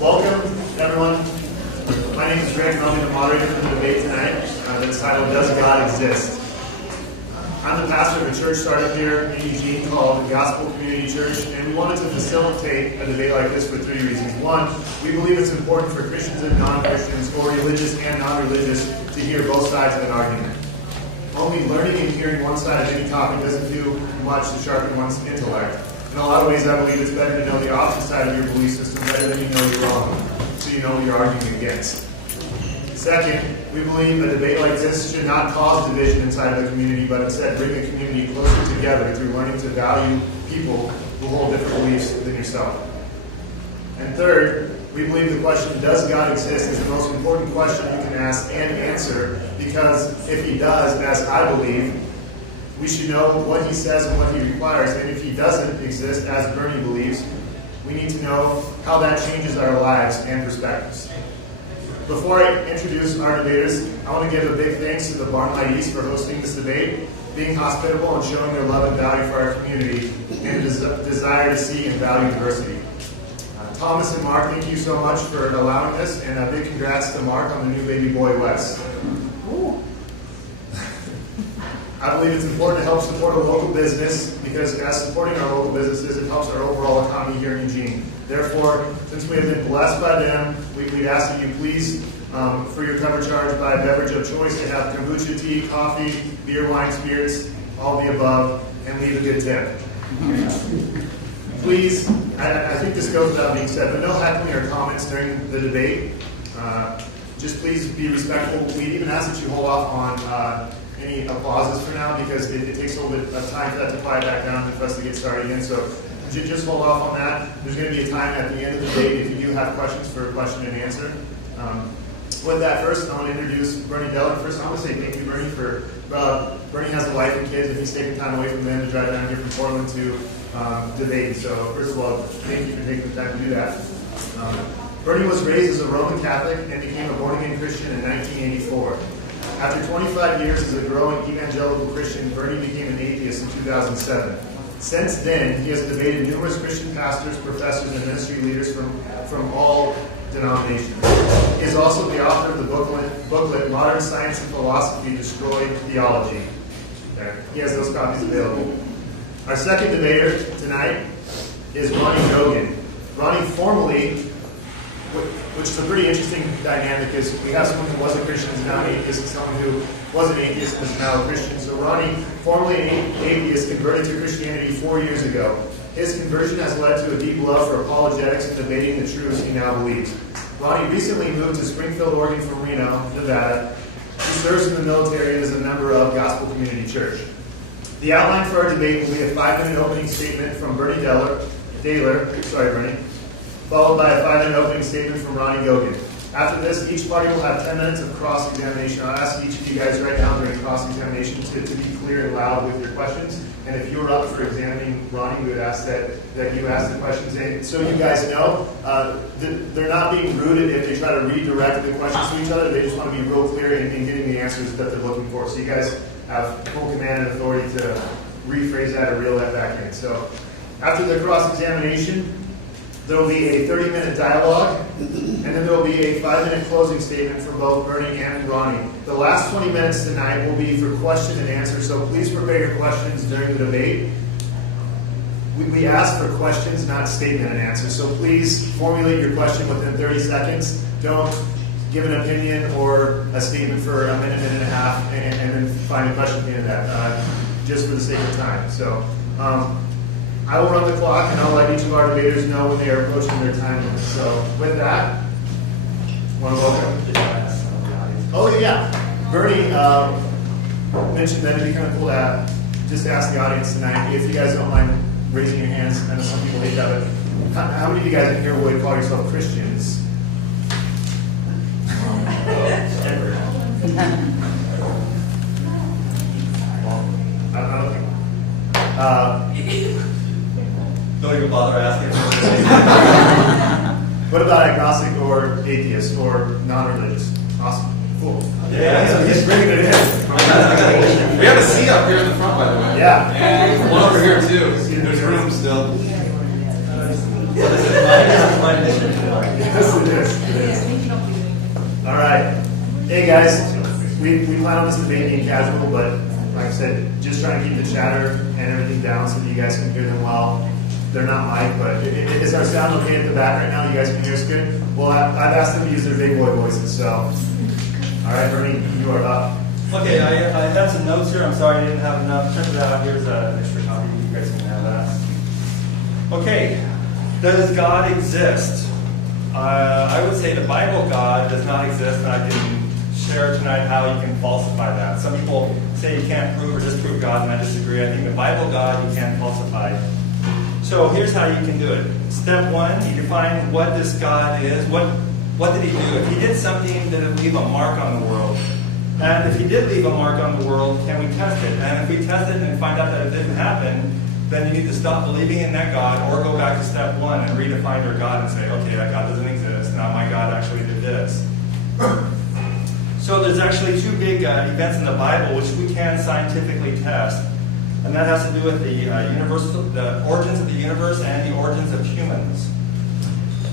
Welcome, everyone. My name is Greg, and I'll be the moderator for the debate tonight that's titled, Does God Exist? I'm the pastor of a church started here in Eugene called the Gospel Community Church, and we wanted to facilitate a debate like this for three reasons. One, we believe it's important for Christians and non-Christians, or religious and non-religious, to hear both sides of an argument. Only learning and hearing one side of any topic doesn't do much to sharpen one's intellect. In a lot of ways, I believe it's better to know the opposite side of your belief system better than you know you're wrong, so you know what you're arguing against. Second, we believe a debate like this should not cause division inside of the community, but instead bring the community closer together through learning to value people who hold different beliefs than yourself. And third, we believe the question, does God exist, is the most important question you can ask and answer, because if he does, as I believe, we should know what he says and what he requires, and if he doesn't exist, as Bernie believes, we need to know how that changes our lives and perspectives. Before I introduce our debaters, I want to give a big thanks to the Barnlight East for hosting this debate, being hospitable and showing their love and value for our community, and a desire to see and value diversity. Thomas and Mark, thank you so much for allowing this, and a big congrats to Mark on the new baby boy, Wes. I believe it's important to help support a local business, because as supporting our local businesses, it helps our overall economy here in Eugene. Therefore, since we have been blessed by them, we'd ask that you please, for your cover charge, buy a beverage of choice. They have kombucha, tea, coffee, beer, wine, spirits, all the above, and leave a good tip. Please, I think this goes without being said, but no heckling or comments during the debate. Just please be respectful. We even ask that you hold off on any applauses for now, because it takes a little bit of time for that to quiet back down and for us to get started again. So just hold off on that. There's going to be a time at the end of the debate if you do have questions for question and answer. With that, first, I want to introduce Bernie Dehler. First, I want to say thank you, Bernie, for Bernie has a wife and kids, and he's taking time away from them to drive down here from Portland to debate. So first of all, thank you for taking the time to do that. Bernie was raised as a Roman Catholic and became a born-again Christian in 1984. After 25 years as a growing evangelical Christian, Bernie became an atheist in 2007. Since then, he has debated numerous Christian pastors, professors, and ministry leaders from all denominations. He is also the author of the booklet Modern Science and Philosophy Destroyed Theology. Okay. He has those copies available. Our second debater tonight is Ronny Gogan. Ronny formerly, which is a pretty interesting dynamic, is we have someone who was a Christian and is now an atheist, and someone who was an atheist and is now a Christian. So Ronny, formerly an atheist, converted to Christianity 4 years ago. His conversion has led to a deep love for apologetics and debating the truths he now believes. Ronny recently moved to Springfield, Oregon from Reno, Nevada. He serves in the military and is a member of Gospel Community Church. The outline for our debate will be a 5-minute opening statement from Bernie Dehler, followed by a 5-minute opening statement from Ronny Gogan. After this, each party will have 10 minutes of cross-examination. I'll ask each of you guys right now during cross-examination to be clear and loud with your questions. And if you're up for examining Ronny, we would ask that you ask the questions. And so you guys know, they're not being rooted if they try to redirect the questions to each other. They just want to be real clear in getting the answers that they're looking for. So you guys have full command and authority to rephrase that or reel that back in. So after the cross-examination, there will be a 30-minute dialogue, and then there will be a 5-minute closing statement from both Bernie and Ronny. The last 20 minutes tonight will be for question and answer, so please prepare your questions during the debate. We ask for questions, not statement and answer, so please formulate your question within 30 seconds. Don't give an opinion or a statement for a minute and a half, and then find a question at the end of that, just for the sake of time. So. I will run the clock, and I'll let each of our debaters know when they are approaching their time limit. So, with that, I want to welcome. Oh, yeah. Bernie mentioned that it'd be kind of cool to just ask the audience tonight, if you guys don't mind raising your hands. I know some people hate that, but how many of you guys in here would call yourself Christians? I don't think. Don't even bother asking. What about agnostic or atheist or non-religious? Awesome. Cool. Yeah. He's bringing it in. We have a seat up here in the front, by the way. Yeah. And one over here, too. There's room still. Yes. right. Hey guys, we plan on this debate being casual, but like I said, just trying to keep the chatter and everything down so that you guys can hear them well. They're not mic, but is our sound okay at the back right now? You guys can hear us good? Well, I've asked them to use their big boy voices, so. All right, Bernie, you are up. Okay, I had some notes here. I'm sorry I didn't have enough. Check it out. Here's an extra copy. You guys can have that. Okay, does God exist? I would say the Bible God does not exist, and I can share tonight how you can falsify that. Some people say you can't prove or disprove God, and I disagree. I think the Bible God you can falsify. So here's how you can do it. Step one, you define what this God is. What did he do? If he did something, did it leave a mark on the world? And if he did leave a mark on the world, can we test it? And if we test it and find out that it didn't happen, then you need to stop believing in that God or go back to step one and redefine your God and say, okay, that God doesn't exist. Now my God actually did this. So there's actually two big events in the Bible which we can scientifically test. And that has to do with the origins of the universe and the origins of humans.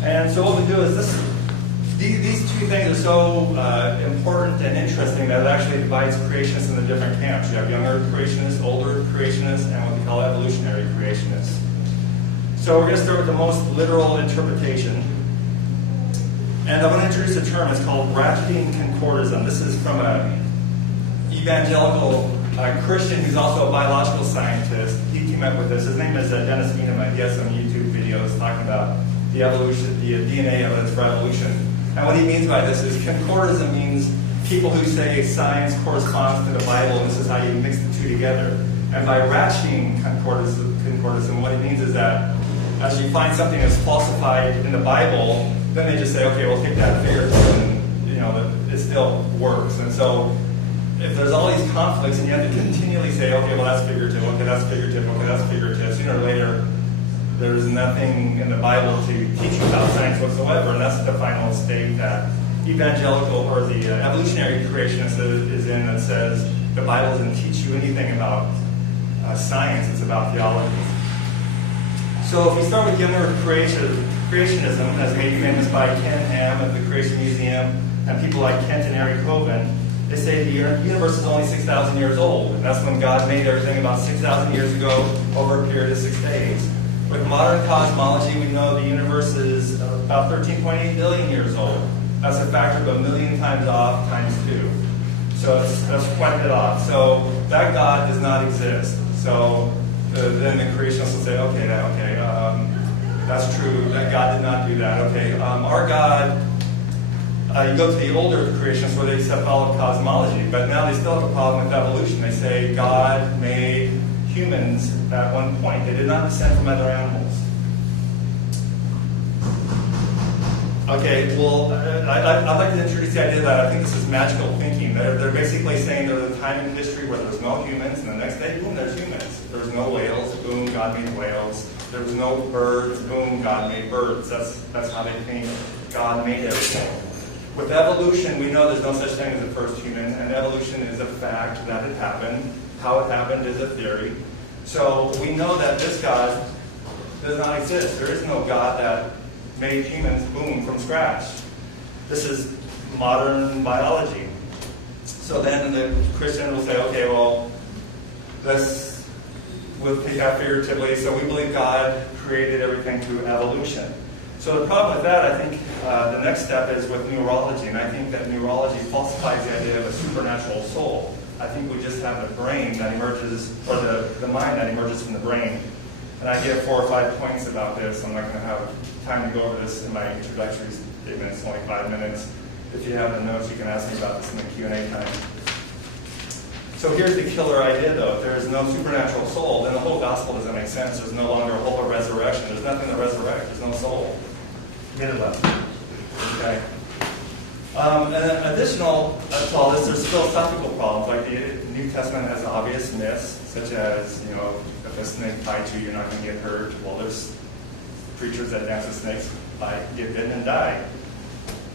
And so what we do is these two things are so important and interesting that it actually divides creationists into different camps. You have younger creationists, older creationists, and what we call evolutionary creationists. So we're going to start with the most literal interpretation. And I'm going to introduce a term. It's called ratcheting concordism. This is from an evangelical Christian who's also a biological scientist. He came up with this. His name is Dennis Enema. He has some YouTube videos talking about the evolution, the DNA evidence for evolution. And what he means by this is concordism means people who say science corresponds to the Bible, and this is how you mix the two together. And by ratcheting concordism, what it means is that as you find something that's falsified in the Bible, then they just say, okay, we'll take that figurative, and it still works. And so if there's all these conflicts and you have to continually say, okay, well that's figurative, okay, that's figurative, okay, that's figurative, sooner or later there's nothing in the Bible to teach you about science whatsoever, and that's the final state that evangelical or the evolutionary creationist is in, that says the Bible doesn't teach you anything about science, it's about theology. So if we start with younger creationism, as made famous by Ken Ham at the Creation Museum and people like Kent and Eric Hovind, they say the universe is only 6,000 years old, and that's when God made everything about 6,000 years ago over a period of 6 days. With modern cosmology, we know the universe is about 13.8 billion years old. That's a factor of 1 million times off times 2. So that's quite a bit off. So that God does not exist. So then the creationists will say, okay, that's true. That God did not do that. Okay, our God, you go to the older creationists where they accept all of cosmology, but now they still have a problem with evolution. They say God made humans at one point. They did not descend from other animals. Okay, well, I'd like to introduce the idea that I think this is magical thinking. They're basically saying there's a time in history where there's no humans, and the next day, boom, there's humans. There's no whales, boom, God made whales. There was no birds, boom, God made birds. That's how they think God made everything. With evolution, we know there's no such thing as a first human, and evolution is a fact that it happened. How it happened is a theory. So we know that this God does not exist. There is no God that made humans, boom, from scratch. This is modern biology. So then the Christian will say, okay, well, we'll take that figuratively. So we believe God created everything through evolution. So the problem with that, I think, the next step is with neurology, and I think that neurology falsifies the idea of a supernatural soul. I think we just have a brain that emerges, or the mind that emerges from the brain. And I give 4 or 5 points about this. I'm not going to have time to go over this in my introductory statement. It's only 5 minutes. If you have the notes, you can ask me about this in the Q&A time. So here's the killer idea, though. If there is no supernatural soul, then the whole gospel doesn't make sense. There's no longer a hope of resurrection. There's nothing to resurrect. There's no soul. Minute left. Okay. And then additional to all this, there's philosophical problems. Like the New Testament has obvious myths, such as, if a snake bites you, you're not going to get hurt. Well, there's creatures that dance with snakes, get bitten and die.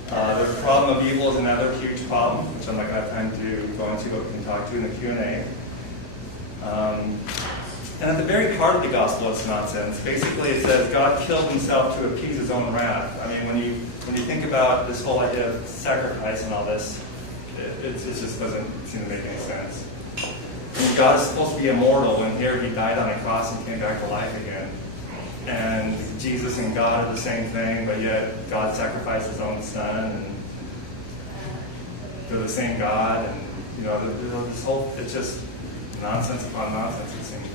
The problem of evil is another huge problem, which I'm not going to have time to go into, but we can talk to in the Q&A. And at the very heart of the gospel, it's nonsense. Basically, it says God killed himself to appease his own wrath. I mean, when you when you think about this whole idea of sacrifice and all this, it just doesn't seem to make any sense. God is supposed to be immortal, and here he died on a cross and came back to life again. And Jesus and God are the same thing, but yet God sacrificed his own son, and they're the same God, and this whole, it's just nonsense upon nonsense, it seems.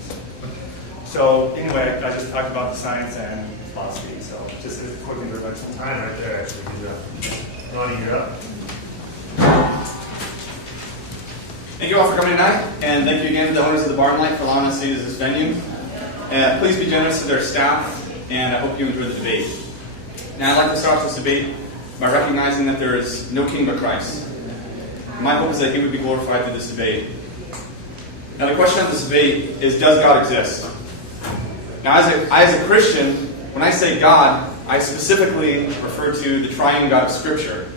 So anyway, I just talked about the science and philosophy, so just a quick introduction. Time right there, actually. Ronny, you're up. Thank you all for coming tonight, and thank you again to the owners of the Barn Light for allowing us to use this venue. Please be generous to their staff, and I hope you enjoy the debate. Now, I'd like to start off this debate by recognizing that there is no king but Christ. My hope is that he would be glorified through this debate. Now, the question of this debate is, does God exist? Now, as a Christian, when I say God, I specifically refer to the triune God of Scripture.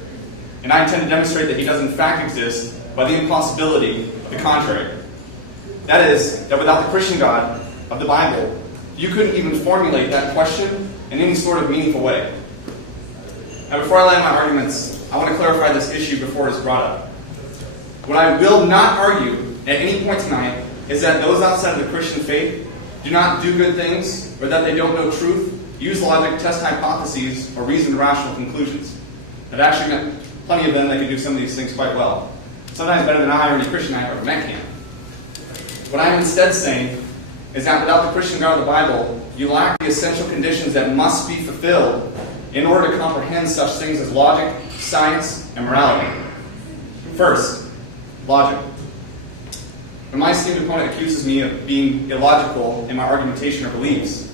And I intend to demonstrate that he does in fact exist by the impossibility of the contrary. That is, that without the Christian God of the Bible, you couldn't even formulate that question in any sort of meaningful way. Now, before I land my arguments, I want to clarify this issue before it's brought up. What I will not argue at any point tonight is that those outside of the Christian faith do not do good things, or that they don't know truth, use logic, test hypotheses, or reason rational conclusions. I've actually met plenty of them that can do some of these things quite well. Sometimes better than I or any Christian I ever met can. What I'm instead saying is that without the Christian God of the Bible, you lack the essential conditions that must be fulfilled in order to comprehend such things as logic, science, and morality. First, logic. When my esteemed opponent accuses me of being illogical in my argumentation or beliefs,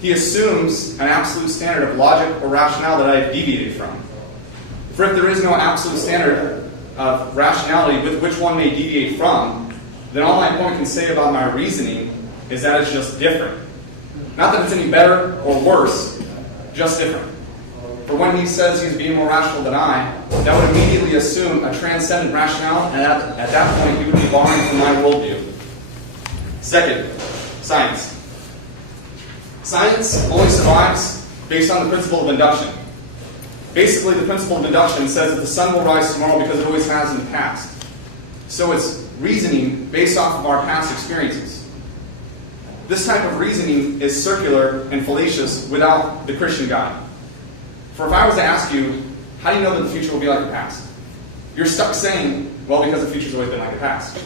he assumes an absolute standard of logic or rationale that I have deviated from. For if there is no absolute standard of rationality with which one may deviate from, then all my opponent can say about my reasoning is that it's just different. Not that it's any better or worse, just different. For when he says he's being more rational than I, that would immediately assume a transcendent rationale, and at that point he would be borrowing from my worldview. Second, science. Science only survives based on the principle of induction. Basically, the principle of induction says that the sun will rise tomorrow because it always has in the past. So it's reasoning based off of our past experiences. This type of reasoning is circular and fallacious without the Christian God. For if I was to ask you, how do you know that the future will be like the past? You're stuck saying, well, because the future's always been like the past.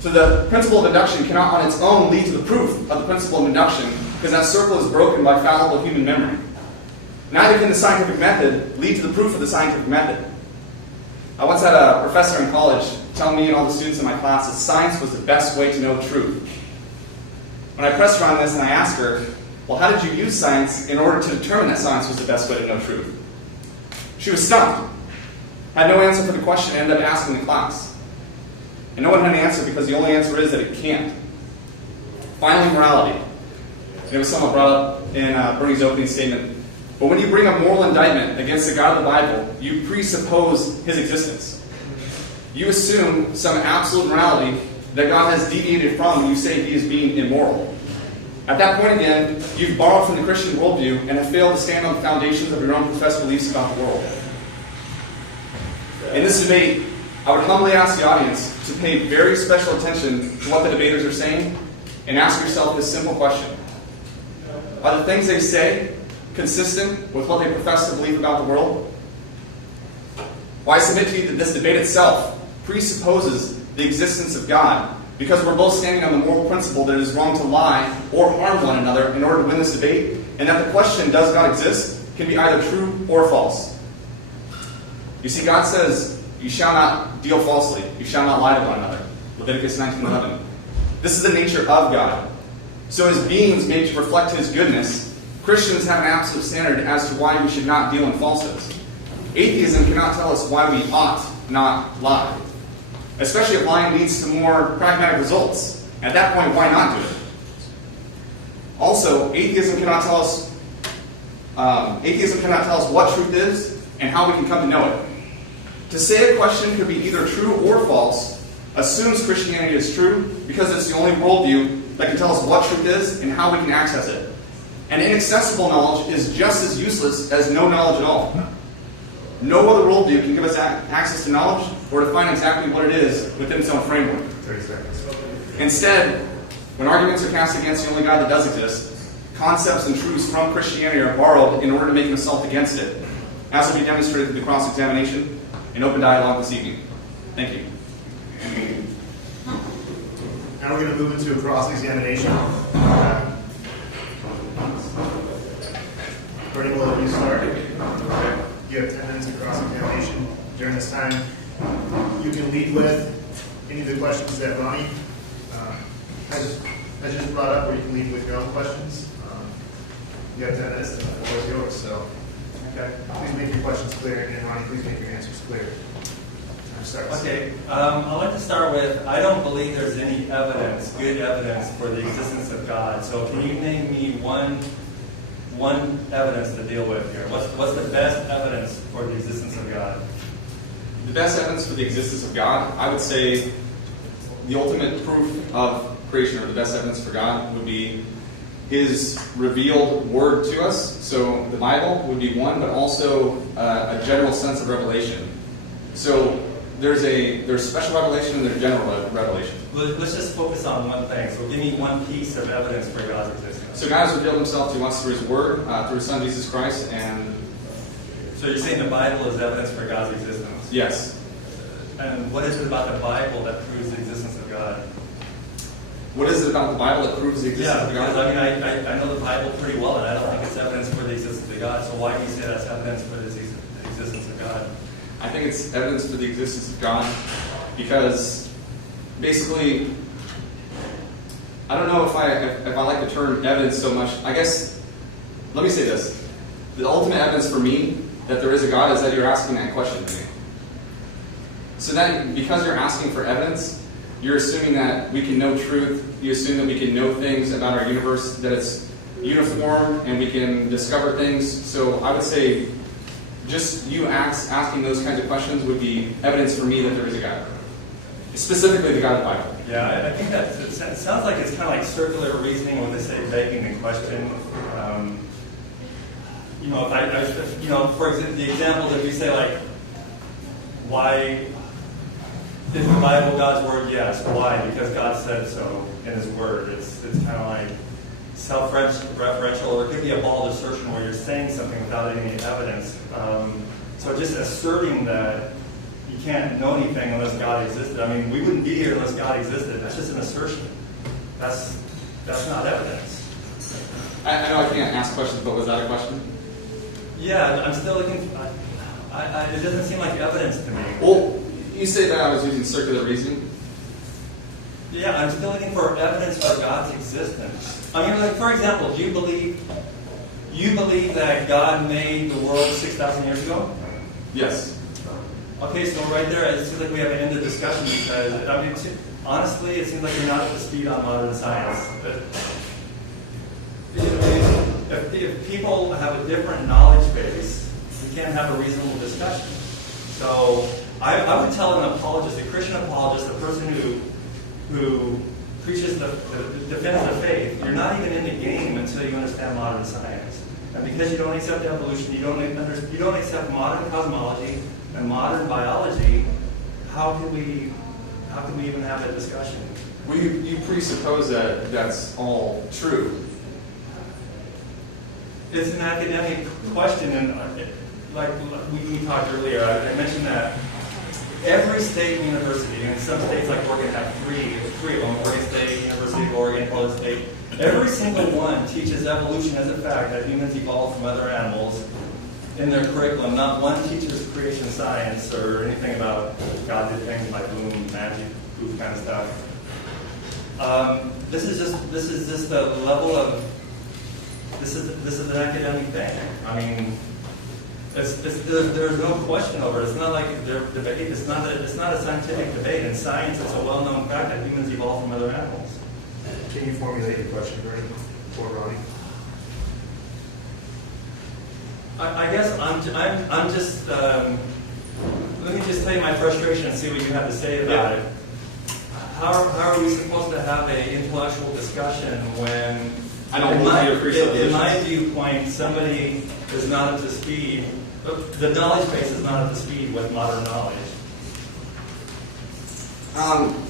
So the principle of induction cannot on its own lead to the proof of the principle of induction, because that circle is broken by fallible human memory. Neither can the scientific method lead to the proof of the scientific method. I once had a professor in college tell me and all the students in my class that science was the best way to know truth. When I pressed her on this and I asked her, well, how did you use science in order to determine that science was the best way to know truth? She was stumped, had no answer for the question, and ended up asking the class. And no one had an answer because the only answer is that it can't. Finally, morality. And it was somewhat brought up in Bernie's opening statement. But when you bring a moral indictment against the God of the Bible, you presuppose his existence. You assume some absolute morality that God has deviated from when you say he is being immoral. At that point again, you've borrowed from the Christian worldview and have failed to stand on the foundations of your own professed beliefs about the world. In this debate, I would humbly ask the audience to pay very special attention to what the debaters are saying and ask yourself this simple question. Are the things they say consistent with what they profess to believe about the world? Well, I submit to you that this debate itself presupposes the existence of God, because we're both standing on the moral principle that it is wrong to lie or harm one another in order to win this debate, and that the question, does God exist, can be either true or false. You see, God says, you shall not deal falsely, you shall not lie to one another. Leviticus 19:11. This is the nature of God. So as beings made to reflect his goodness, Christians have an absolute standard as to why we should not deal in falsehoods. Atheism cannot tell us why we ought not lie, especially if lying leads to more pragmatic results. At that point, why not do it? Also, atheism cannot tell us what truth is and how we can come to know it. To say a question could be either true or false assumes Christianity is true because it's the only worldview that can tell us what truth is and how we can access it. And inaccessible knowledge is just as useless as no knowledge at all. No other worldview can give us access to knowledge or define exactly what it is within its own framework. 30 seconds. Instead, when arguments are cast against the only God that does exist, concepts and truths from Christianity are borrowed in order to make an assault against it, as will be demonstrated through the cross-examination and open dialogue this evening. Thank you. Now we're going to move into a cross-examination. Bernie, will let you start. You have 10 minutes of cross-examination. During this time, you can lead with any of the questions that Ronny has just brought up, or you can lead with your own questions. You have 10 minutes, and the floor is yours. So, okay, please make your questions clear, and Ronny, please make your answers clear. Okay, I'd like to start with, I don't believe there's any evidence, good evidence, for the existence of God. So can you name me one evidence to deal with here? What's the best evidence for the existence of God? The best evidence for the existence of God, I would say the ultimate proof of creation, or the best evidence for God, would be His revealed word to us. So the Bible would be one, but also a general sense of revelation. So there's special revelation and there's general revelation. Let's just focus on one thing. So give me one piece of evidence for God's existence. So God has revealed Himself to us through His Word, through His Son Jesus Christ, and... So you're saying the Bible is evidence for God's existence? Yes. And what is it about the Bible that proves the existence of God? What is it about the Bible that proves the existence of God? Because I know the Bible pretty well, and I don't think it's evidence for the existence of God. So why do you say that's evidence for the existence of God? I think it's evidence for the existence of God because basically, I don't know if I like the term evidence so much. I guess, let me say this. The ultimate evidence for me that there is a God is that you're asking that question to me. So that because you're asking for evidence, you're assuming that we can know truth. You assume that we can know things about our universe, that it's uniform, and we can discover things. So I would say just you asking those kinds of questions would be evidence for me that there is a God. Specifically the God of the Bible. Yeah, I think that it sounds like it's kind of like circular reasoning when they say begging the question. For example, the examples, if you say like, why is the Bible God's word? Yes. Why? Because God said so in His word. It's kind of like self-referential, or it could be a bald assertion where you're saying something without any evidence. So just asserting that you can't know anything unless God existed. I mean, we wouldn't be here unless God existed. That's just an assertion. That's not evidence. I know I can't ask questions, but was that a question? Yeah, I'm still looking. It doesn't seem like evidence to me. Well, you say that I was using circular reasoning. Yeah, I'm still looking for evidence for God's existence. I mean, like, for example, do you believe that God made the world 6,000 years ago? Yes. Okay, so right there, it seems like we have an end of discussion because, I mean, honestly, it seems like you're not up to speed on modern science. If people have a different knowledge base, we can't have a reasonable discussion. So I would tell an apologist, a Christian apologist, a person who preaches defends the faith, you're not even in the game until you understand modern science. And because you don't accept evolution, you don't accept modern cosmology and modern biology, how can we even have that discussion? Well, you presuppose that that's all true. It's an academic question, and like we talked earlier, I mentioned that every state university, and some states like Oregon have three of them, Oregon State, University of Oregon, Florida State, every single one teaches evolution as a fact, that humans evolved from other animals in their curriculum. Not one teaches creation science or anything about God did things like boom, magic, goof kind of stuff. This is just a level of this is an academic thing. I mean, there's no question over it. It's not like they're debate. It's not a scientific debate. In science, it's a well-known fact that humans evolved from other animals. Can you formulate your question, Bernie, for Ronny? I guess I'm just. Let me just tell you my frustration and see what you have to say about it. How are we supposed to have an intellectual discussion when I don't believe your presuppositions. In my viewpoint, somebody is not up to speed. The knowledge base is not up to speed with modern knowledge.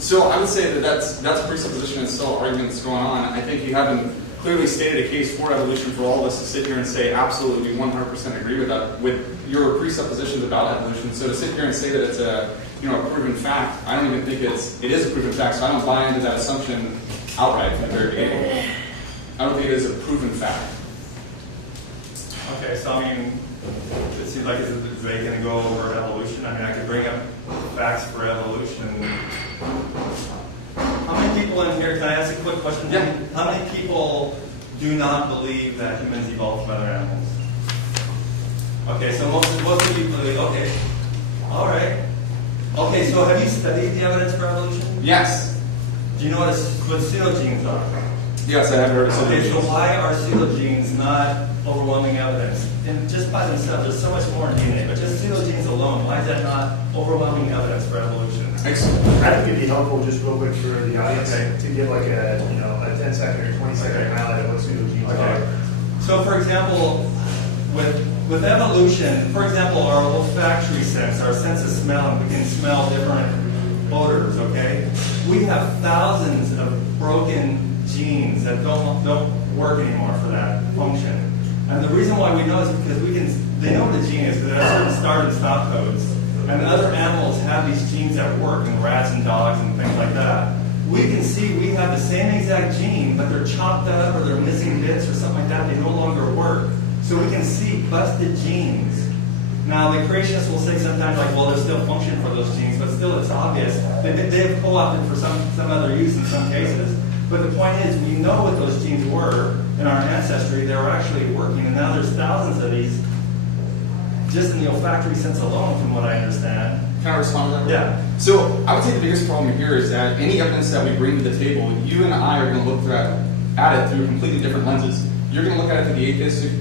So I would say that that's a presupposition and still argument that's going on. I think you haven't clearly stated a case for evolution for all of us to sit here and say absolutely we 100% agree with that, with your presuppositions about evolution. So to sit here and say that it's a proven fact, I don't even think it is a proven fact. So I don't buy into that assumption outright from the very beginning. I don't think it is a proven fact. Okay, so I mean, it seems like is they going to go over evolution? I mean, I could bring up facts for evolution. How many people in here, can I ask a quick question? Yeah. How many people do not believe that humans evolved from other animals? Okay, so most of you believe, okay. All right. Okay, so have you studied the evidence for evolution? Yes. Do you know what pseudogenes are? Yes, I have heard of Okay, so pseudogenes. why are pseudogenes not overwhelming evidence? And just by themselves, there's so much more in DNA, but just pseudogenes alone, why is that not overwhelming evidence for evolution? Excellent. I think it'd be helpful just real quick for the audience to give like a 10-second or 20-second highlight of what pseudogenes are. So for example, with evolution, for example, our olfactory sense, our sense of smell, we can smell different odors, okay? We have thousands of broken genes that don't work anymore for that function. And the reason why we know is because they know what a gene is, because there are certain start and stop codes. And other animals have these genes that work, and rats and dogs and things like that. We can see we have the same exact gene, but they're chopped up or they're missing bits or something like that. They no longer work. So we can see busted genes. Now, the creationists will say sometimes, like, well, there's still function for those genes, but still it's obvious. They've co-opted for some other use in some cases. But the point is, we know what those genes were in our ancestry. They were actually working, and now there's thousands of these just in the olfactory sense alone, from what I understand. Can I respond to that? Yeah. So I would say the biggest problem here is that any evidence that we bring to the table, you and I are going to look at it through completely different lenses. You're going to look at it through the atheistic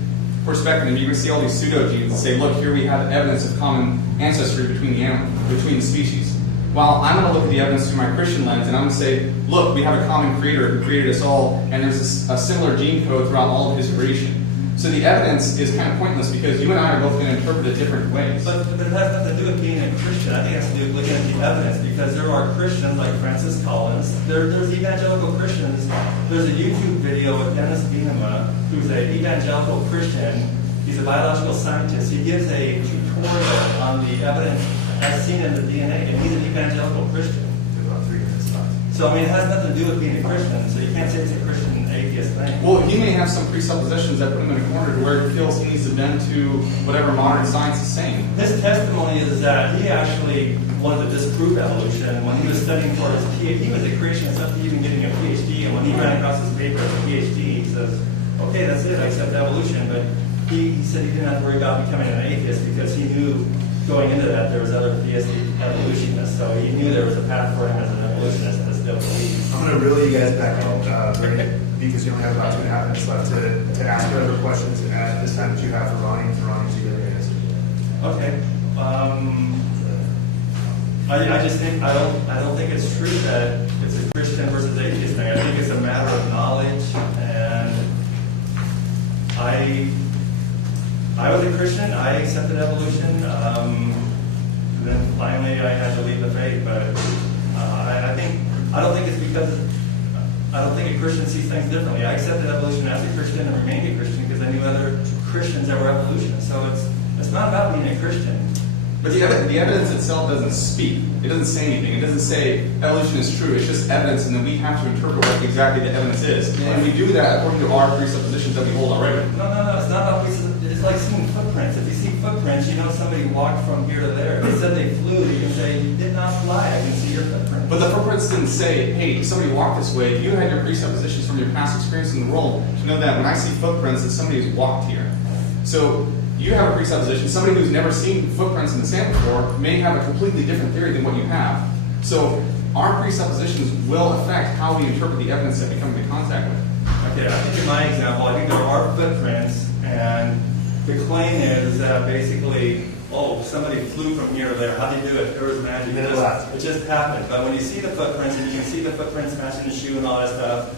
perspective, and you're going to see all these pseudogenes and say, look, here we have evidence of common ancestry between the species. While I'm going to look at the evidence through my Christian lens, and I'm going to say, look, we have a common creator who created us all, and there's a similar gene code throughout all of his creation. So the evidence is kind of pointless because you and I are both going to interpret it different ways. But it has nothing to do with being a Christian. I think it has to do with looking at the evidence, because there are Christians like Francis Collins. There's evangelical Christians. There's a YouTube video with Dennis Bienema, who's an evangelical Christian. He's a biological scientist. He gives a tutorial on the evidence as seen in the DNA, and he's an evangelical Christian. About 3 minutes left. So, I mean, it has nothing to do with being a Christian, so you can't say it's a Christian atheist thing. Well, he may have some presuppositions that put him in a corner to where he feels he needs to bend to whatever modern science is saying. His testimony is that he actually wanted to disprove evolution. When he was studying for his PhD, he was a creationist up to even getting a PhD, and when he ran across his paper as a PhD, he says, okay, that's it, I accept evolution, but he said he didn't have to worry about becoming an atheist because he knew going into that there was other theistic evolutionists, so he knew there was a path for him as an evolutionist to still believe. I'm going to reel you guys back in, Bernie, because you only have about 2.5 minutes left to ask whatever questions at this time that you have for Ronny to give an answer. Okay. I just think I don't think it's true that it's a Christian versus atheist thing. I think it's a matter of knowledge, and I was a Christian. I accepted evolution. Then finally, I had to leave the faith. But I don't think it's because I don't think a Christian sees things differently. I accepted evolution as a Christian and remained a Christian because I knew other Christians that were evolutionists. So it's not about being a Christian. But the evidence itself doesn't speak. It doesn't say anything. It doesn't say evolution is true. It's just evidence, and then we have to interpret what exactly the evidence is. And we do that according to our presuppositions that we hold already. No. It's not about pieces. It's like seeing footprints. If you see footprints, you know somebody walked from here to there. If they said they flew, you can say, you did not fly. I can see your footprints. But the footprints didn't say, hey, somebody walked this way. You had your presuppositions from your past experience in the world to know that when I see footprints, that somebody has walked here. So you have a presupposition. Somebody who's never seen footprints in the sand before may have a completely different theory than what you have. So our presuppositions will affect how we interpret the evidence that we come into contact with. Okay, I think in my example, I think there are footprints, and the claim is that basically, somebody flew from here to there. How did you do it? There was magic. It just happened. But when you see the footprints, and you can see the footprints matching the shoe and all that stuff,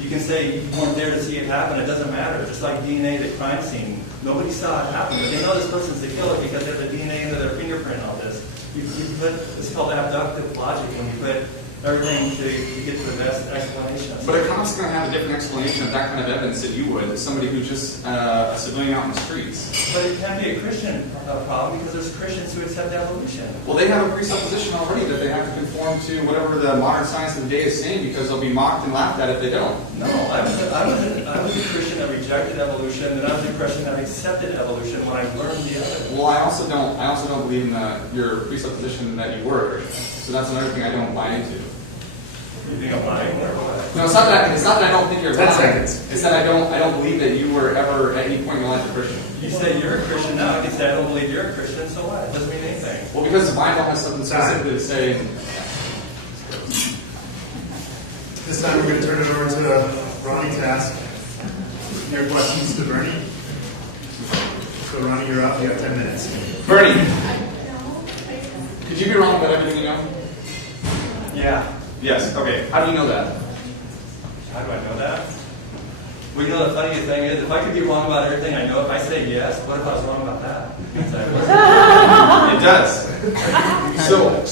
You can say you weren't there to see it happen. It doesn't matter. Just like DNA at the crime scene. Nobody saw it happen, but they know this person's the killer because they have the DNA into their fingerprint on this. You put, it's called abductive logic when you put everything to get to the best explanation. But a cop's going to have a different explanation of that kind of evidence that you would as somebody who's just a civilian out in the streets. But it can be a Christian problem because there's Christians who accept evolution. Well, they have a presupposition already that they have to conform to whatever the modern science of the day is saying because they'll be mocked and laughed at if they don't. No, I was a Christian that rejected evolution, and I was a Christian that accepted evolution when I learned the evidence. Well, I also don't believe in your presupposition that you were a Christian. So that's another thing I don't buy into. You think I'm lying or what? No, it's not that I don't think you're 10 lying. seconds. It's that I don't believe that you were ever at any point in your life a Christian. You say you're a Christian now. I can say I don't believe you're a Christian, so what? It doesn't mean anything. Well, because the Bible has something specifically to say. This time we're going to turn it over to Ronnie to ask your questions to Bernie. So Ronnie, you're up. You have 10 minutes. Bernie, could you be wrong about everything you know? Yeah. Yes. Okay. How do you know that? How do I know that? Well, you know the funniest thing is, if I could be wrong about everything I know, if I say yes, what if I was wrong about that? It does. So, what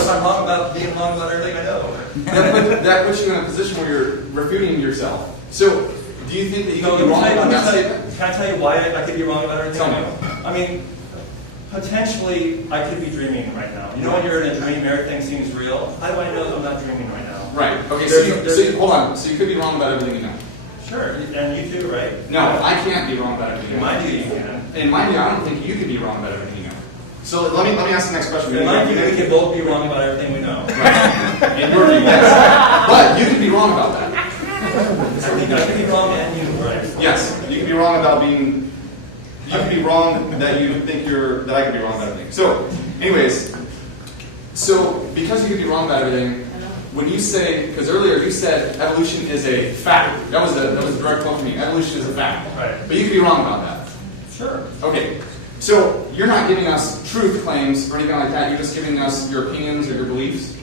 if I'm wrong about being wrong about everything I know? that puts you in a position where you're refuting yourself. So, do you think that you can be wrong about that statement? Can I tell you why I could be wrong about everything Tell I me. know? I mean, potentially, I could be dreaming right now. You know when you're in a dream, everything seems real? How do I know that I'm not dreaming right now? Right. Okay, hold on. So you could be wrong about everything you know. Sure, and you too, right? No, I can't be wrong about everything In you know. my view, you can. In my view, I don't think you can be wrong about everything you know. So let me ask the next question. In my view, we can both be wrong about everything we know. Right. In your view, yes. But you can be wrong about that. I can be wrong and you, right? Yes, you can be wrong about being. You can be wrong that you think that I could be wrong about everything. So, anyways, because you can be wrong about everything, when you say, because earlier you said evolution is a fact. That was a direct quote from me. Evolution is a fact. Right. But you can be wrong about that. Sure. Okay. So you're not giving us truth claims or anything like that. You're just giving us your opinions or your beliefs.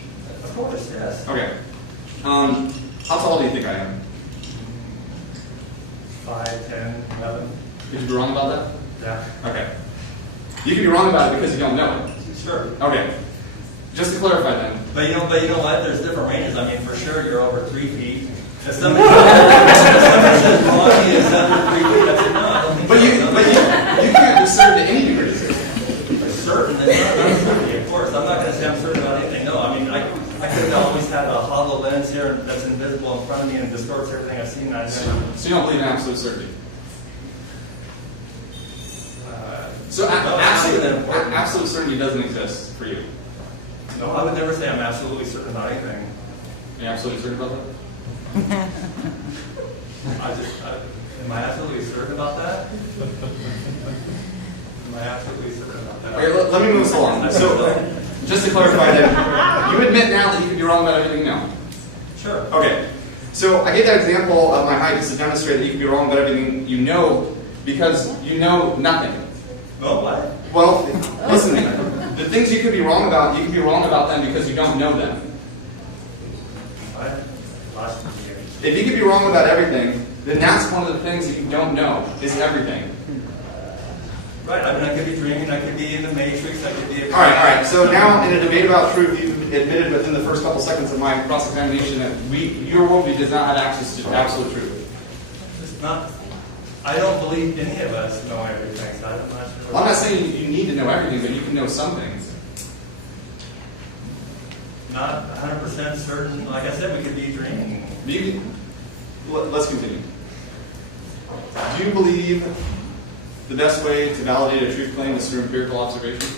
Of course, yes. Okay. How tall do you think I am? 5, 10, 11. Could you be wrong about that? Yeah. Okay. You can be wrong about it because you don't know it. Sure. Okay. Just to clarify then. But you know what? There's different ranges. I mean, for sure, you're over 3 feet. If somebody says Ronnie is under 3 feet, I said no. I don't think But so. you can't be certain to any degree. Certain, that's not certainty, of course. I'm not going to say I'm certain about anything. No, I mean, I could have always had a hollow lens here that's invisible in front of me and distorts everything I've seen. I've never. So you don't believe in absolute certainty. So no, absolute certainty doesn't exist for you. No, I would never say I'm absolutely certain about anything. Are you absolutely certain about that? Am I absolutely certain about that? Am I absolutely certain about that? Okay, let me move this along. So, just to clarify that, you admit now that you can be wrong about everything you know. Sure. Okay. So I gave that example of my height just to demonstrate that you can be wrong about everything you know because you know nothing. No, what? Well, listen to me. The things you could be wrong about, you can be wrong about them because you don't know them. If you could be wrong about everything, then that's one of the things that you don't know, is everything. Right, I mean, I could be dreaming, I could be in the Matrix, I could be... All right. So now, in a debate about truth, you admitted within the first couple seconds of my cross-examination that your worldview does not have access to absolute truth. It's not... I don't believe any of us know everything, so I'm not sure... Well, I'm not saying you need to know everything, but you can know some things. Not 100% certain. Like I said, we could be dreaming. Let's continue. Do you believe the best way to validate a truth claim is through empirical observation?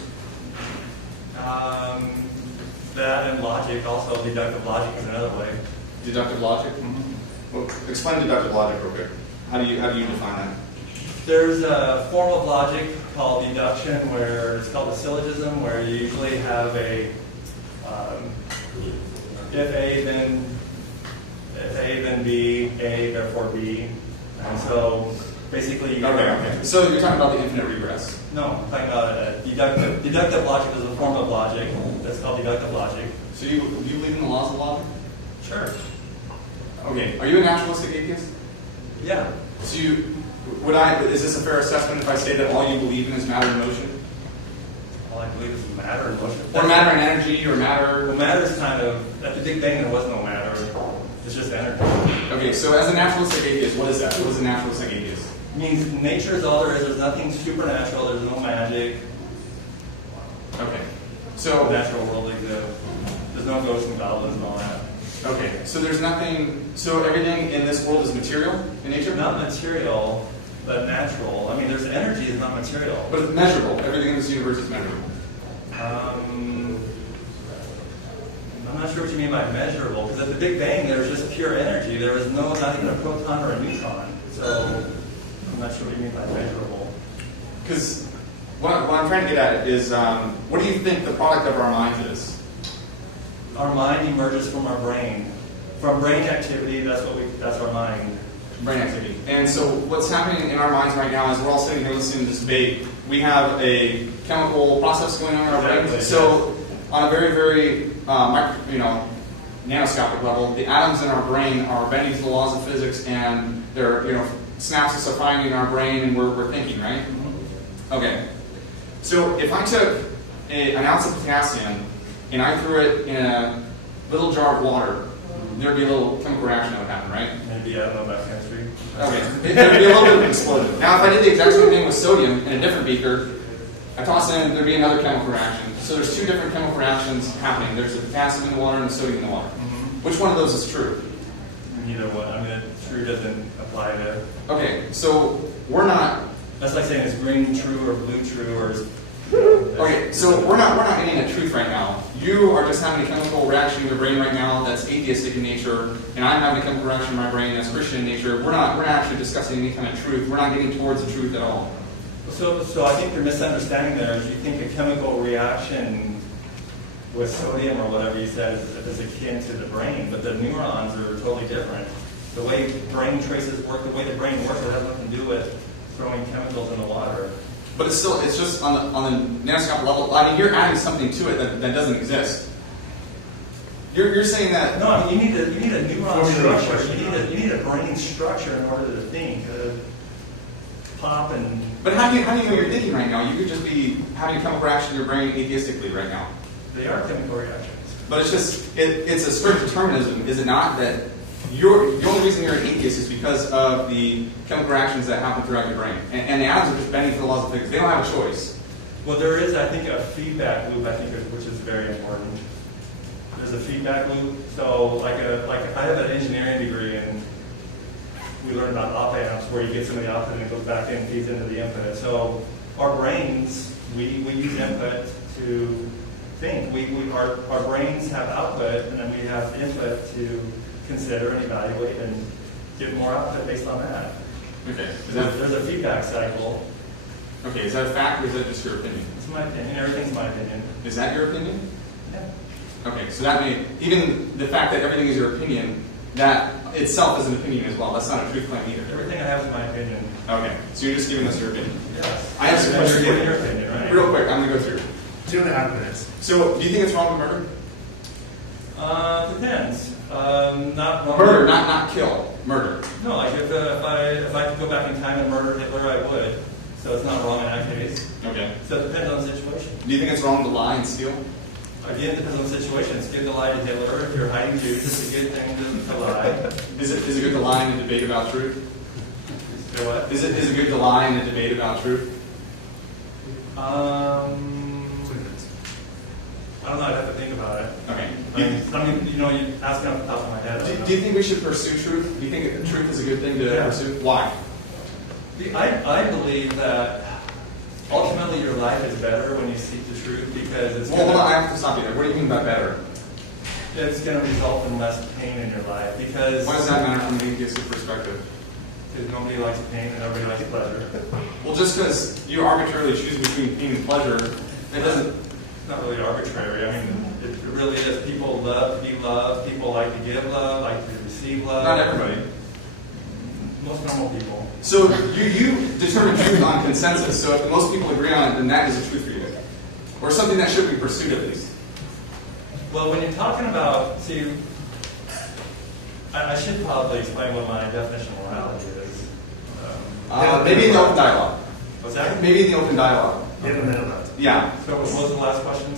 That and logic, also deductive logic is another way. Deductive logic? Mm-hmm. Well, explain deductive logic real quick. How do you define that? There's a form of logic called deduction, where it's called a syllogism, where you usually have a if A then B, A therefore B, and so basically you okay. So you're talking about the infinite regress? No, I'm talking about deductive logic is a form of logic that's called deductive logic. So you believe in the laws of logic? Sure. Okay. Are you a naturalistic atheist? Yeah. So is this a fair assessment if I say that all you believe in is matter and motion? All I believe is matter and motion. Or matter and energy, or matter? Well, matter is kind of, at the Big Bang there was no matter. It's just energy. Okay, so as a naturalistic atheist, what is that? What is a naturalistic atheist? It means nature is all there is. There's nothing supernatural. There's no magic. Okay. So The natural world exists. There's no ghosts and goblins and all that. okay, so there's nothing, so everything in this world is material in nature? Not material, but natural. I mean, there's energy is not material. But it's measurable. Everything in this universe is measurable. I'm not sure what you mean by measurable, because at the Big Bang there was just pure energy. There was not even a proton or a neutron. So I'm not sure what you mean by measurable. Because what I'm trying to get at is, what do you think the product of our minds is? Our mind emerges from our brain. From brain activity, that's our mind. Brain activity. And so what's happening in our minds right now is we're all sitting here listening to this debate. We have a chemical process going on in our brains. Exactly. So on a very, very nanoscopic level, the atoms in our brain are bending to the laws of physics, and they're synapses are firing in our brain, and we're thinking, right? Mm-hmm. Okay. So if I took an ounce of potassium and I threw it in a little jar of water, there'd be a little chemical reaction that would happen, right? Maybe, I don't know about chemistry. Okay. There'd be a little bit of an explosion. Now, if I did the exact same thing with sodium in a different beaker, I toss in, there'd be another chemical reaction. So there's two different chemical reactions happening. There's the potassium in the water and the sodium in the water. Mm-hmm. Which one of those is true? Neither one. I mean, true doesn't apply to. Okay, so we're not. That's like saying is green true or blue true or. Okay, so we're not getting at truth right now. You are just having a chemical reaction in your brain right now that's atheistic in nature, and I'm having a chemical reaction in my brain that's Christian in nature. We're not actually discussing any kind of truth. We're not getting towards the truth at all. So I think your misunderstanding there is you think a chemical reaction with sodium or whatever you said is akin to the brain, but the neurons are totally different. The way brain traces work, the way the brain works, it has nothing to do with throwing chemicals in the water. But it's just on the nanoscopic level. I mean, you're adding something to it that doesn't exist. You're saying that. No, I mean you need a neuron structure. You need a brain structure in order to think. Pop and. But how do you know you're thinking right now? You could just be having a chemical reaction in your brain atheistically right now. They are chemical reactions. But it's just it's a strict determinism, is it not? That the only reason you're an atheist is because of the chemical reactions that happen throughout your brain, and the atoms are just bending to the laws of physics. They don't have a choice. Well, there is, I think, a feedback loop. Which is very important. There's a feedback loop. So, like I have an engineering degree, and we learn about op amps, where you get some of the output and it goes back in, feeds into the input. So, our brains, we use input to think. Our brains have output, and then we have input to consider and evaluate and get more output based on that. Okay. There's a feedback cycle. Okay, is that a fact or is that just your opinion? It's my opinion. Everything's my opinion. Is that your opinion? Yeah. Okay, so that may, even the fact that everything is your opinion, that itself is an opinion as well. That's not a truth claim either. Everything I have is my opinion. Okay, so you're just giving us your opinion. Yes. I have some questions for you. Your opinion, right? Real quick, I'm going to go through. 2.5 minutes. So, do you think it's wrong to murder? Depends. Not Murder, not kill. Murder. No, like if I could go back in time and murder Hitler, I would. So it's not wrong in that case. Okay. So it depends on the situation. Do you think it's wrong to lie and steal? Again, it depends on the situation. It's good to lie to Hitler. If you're hiding Jews, it's a good thing to lie. Is it good to lie in a debate about truth? So what? Is it good to lie in a debate about truth? 2 minutes. I don't know. I'd have to think about it. Okay. You ask me off the top of my head. Do you think we should pursue truth? Do you think truth is a good thing to pursue? Why? I believe that ultimately your life is better when you seek the truth because it's Well, hold on, I have to stop you there. What do you mean by better? It's going to result in less pain in your life because Why does that matter from an atheistic perspective? Because nobody likes pain and everybody likes pleasure. Well, just because you arbitrarily choose between pain and pleasure, it doesn't. It's not really arbitrary. I mean, it really is. People love to be loved. People like to give love, like to receive love. Not everybody. Most normal people. So you determine truth on consensus. So if most people agree on it, then that is a truth for you, or something that should be pursued at least. Well, when you're talking about, I should probably explain what my definition of morality is. Maybe in the open dialogue. What's that? Maybe in the open dialogue. You have a minute left. Yeah. So what was the last question?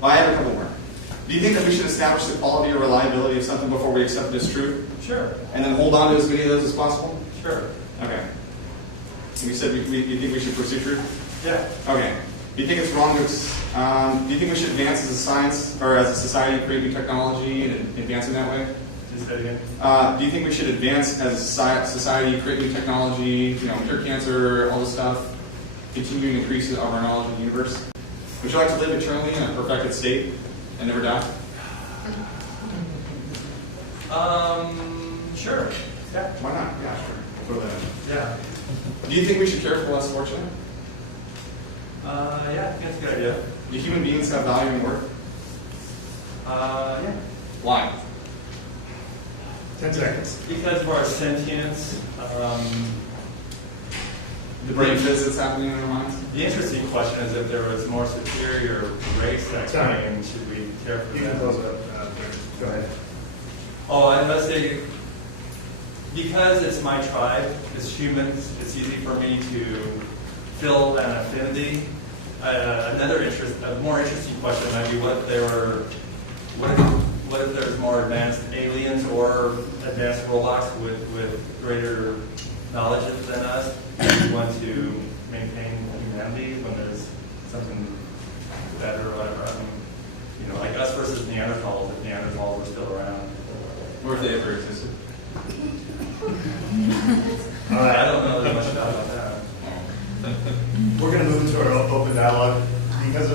Well, I have a couple more. Do you think that we should establish the quality or reliability of something before we accept it as true? Sure. And then hold on to as many of those as possible? Sure. Okay. And you said you think we should pursue truth? Yeah. Okay. Do you think it's wrong to, do you think we should advance as a science, or as a society, create new technology and advance in that way? Just say it again. Do you think we should advance as a society, create new technology, cure cancer, all this stuff, continue to increase our knowledge of the universe? Would you like to live eternally in a perfected state and never die? Sure. Yeah. Why not? Yeah, sure. Throw that in. Yeah. Do you think we should care for the less fortunate? Yeah, I think that's a good idea. Do human beings have value and worth? Yeah. Why? 10 seconds. Because of our sentience, The brain fizz that's happening in our minds? the interesting question is if there was more superior race that Sorry. came, should we care for You can them? close it up. Go ahead. Oh, I must say, because it's my tribe, it's humans, it's easy for me to feel an affinity. A more interesting question might be what if there's more advanced aliens or advanced robots with greater knowledge than us who want to maintain humanity when there's something better or whatever. I mean, like us versus Neanderthals, if Neanderthals were still around. Or if they ever existed? All right. I don't know that much about that. We're going to move into our open dialogue. Because we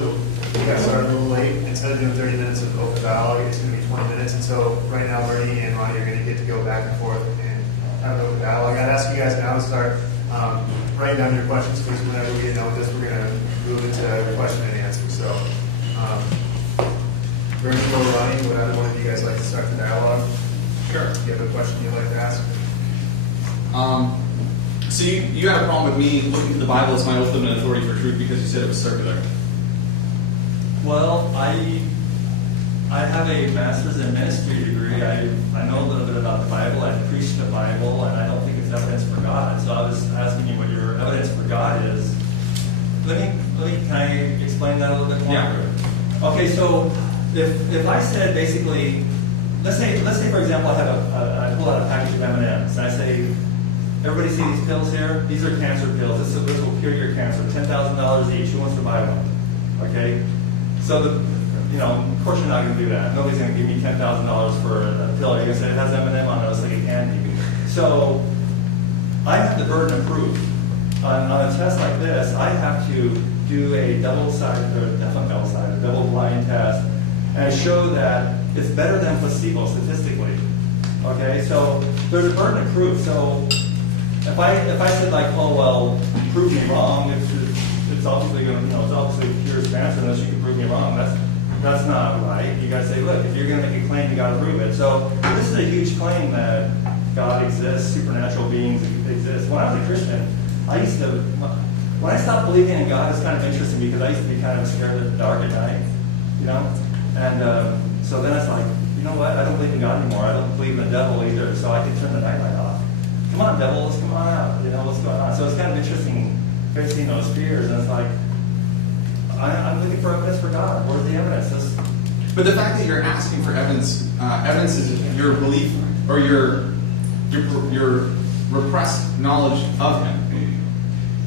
got started a little late, instead of doing 30 minutes of open dialogue, it's going to be 20 minutes. And so right now, Bernie and Ronny are going to get to go back and forth and have an open dialogue. I'd ask you guys now to start writing down your questions, because whenever we get done with this, we're going to move into question and answer. So, Bernie or Ronny, would either one of you guys like to start the dialogue? Sure. Do you have a question you'd like to ask? So you had a problem with me looking to the Bible as my ultimate authority for truth because you said it was circular. Well, I have a master's in ministry degree. I know a little bit about the Bible. I preach the Bible, and I don't think it's evidence for God. So I was asking you what your evidence for God is. Can I explain that a little bit more? Yeah. Okay, so if I said basically, let's say for example, I pull out a package of M&Ms, and I say, everybody see these pills here? These are cancer pills. This will cure your cancer. $10,000 each. Who wants to buy one? Okay. So of course you're not going to do that. Nobody's going to give me $10,000 for a pill. You're going to say it has M&M on it. It's like a candy. So I have the burden of proof. On a test like this, I have to do a double-blind test, and show that it's better than placebo statistically. Okay, so there's a burden of proof. So if I said like, oh well, prove me wrong, it's obviously going to, it's obviously cures cancer unless you can prove me wrong. That's not right. You got to say, look, if you're going to make a claim, you got to prove it. So this is a huge claim that God exists, supernatural beings exist. When I was a Christian, when I stopped believing in God, it's kind of interesting because I used to be kind of scared of the dark at night, and so then it's like, you know what? I don't believe in God anymore. I don't believe in the devil either. So I can turn the nightlight off. Come on, devil, let's come on out. What's going on? So it's kind of interesting facing those fears, and it's like, I'm looking for evidence for God. Where's the evidence? But the fact that you're asking for evidence is your belief or your repressed knowledge of Him.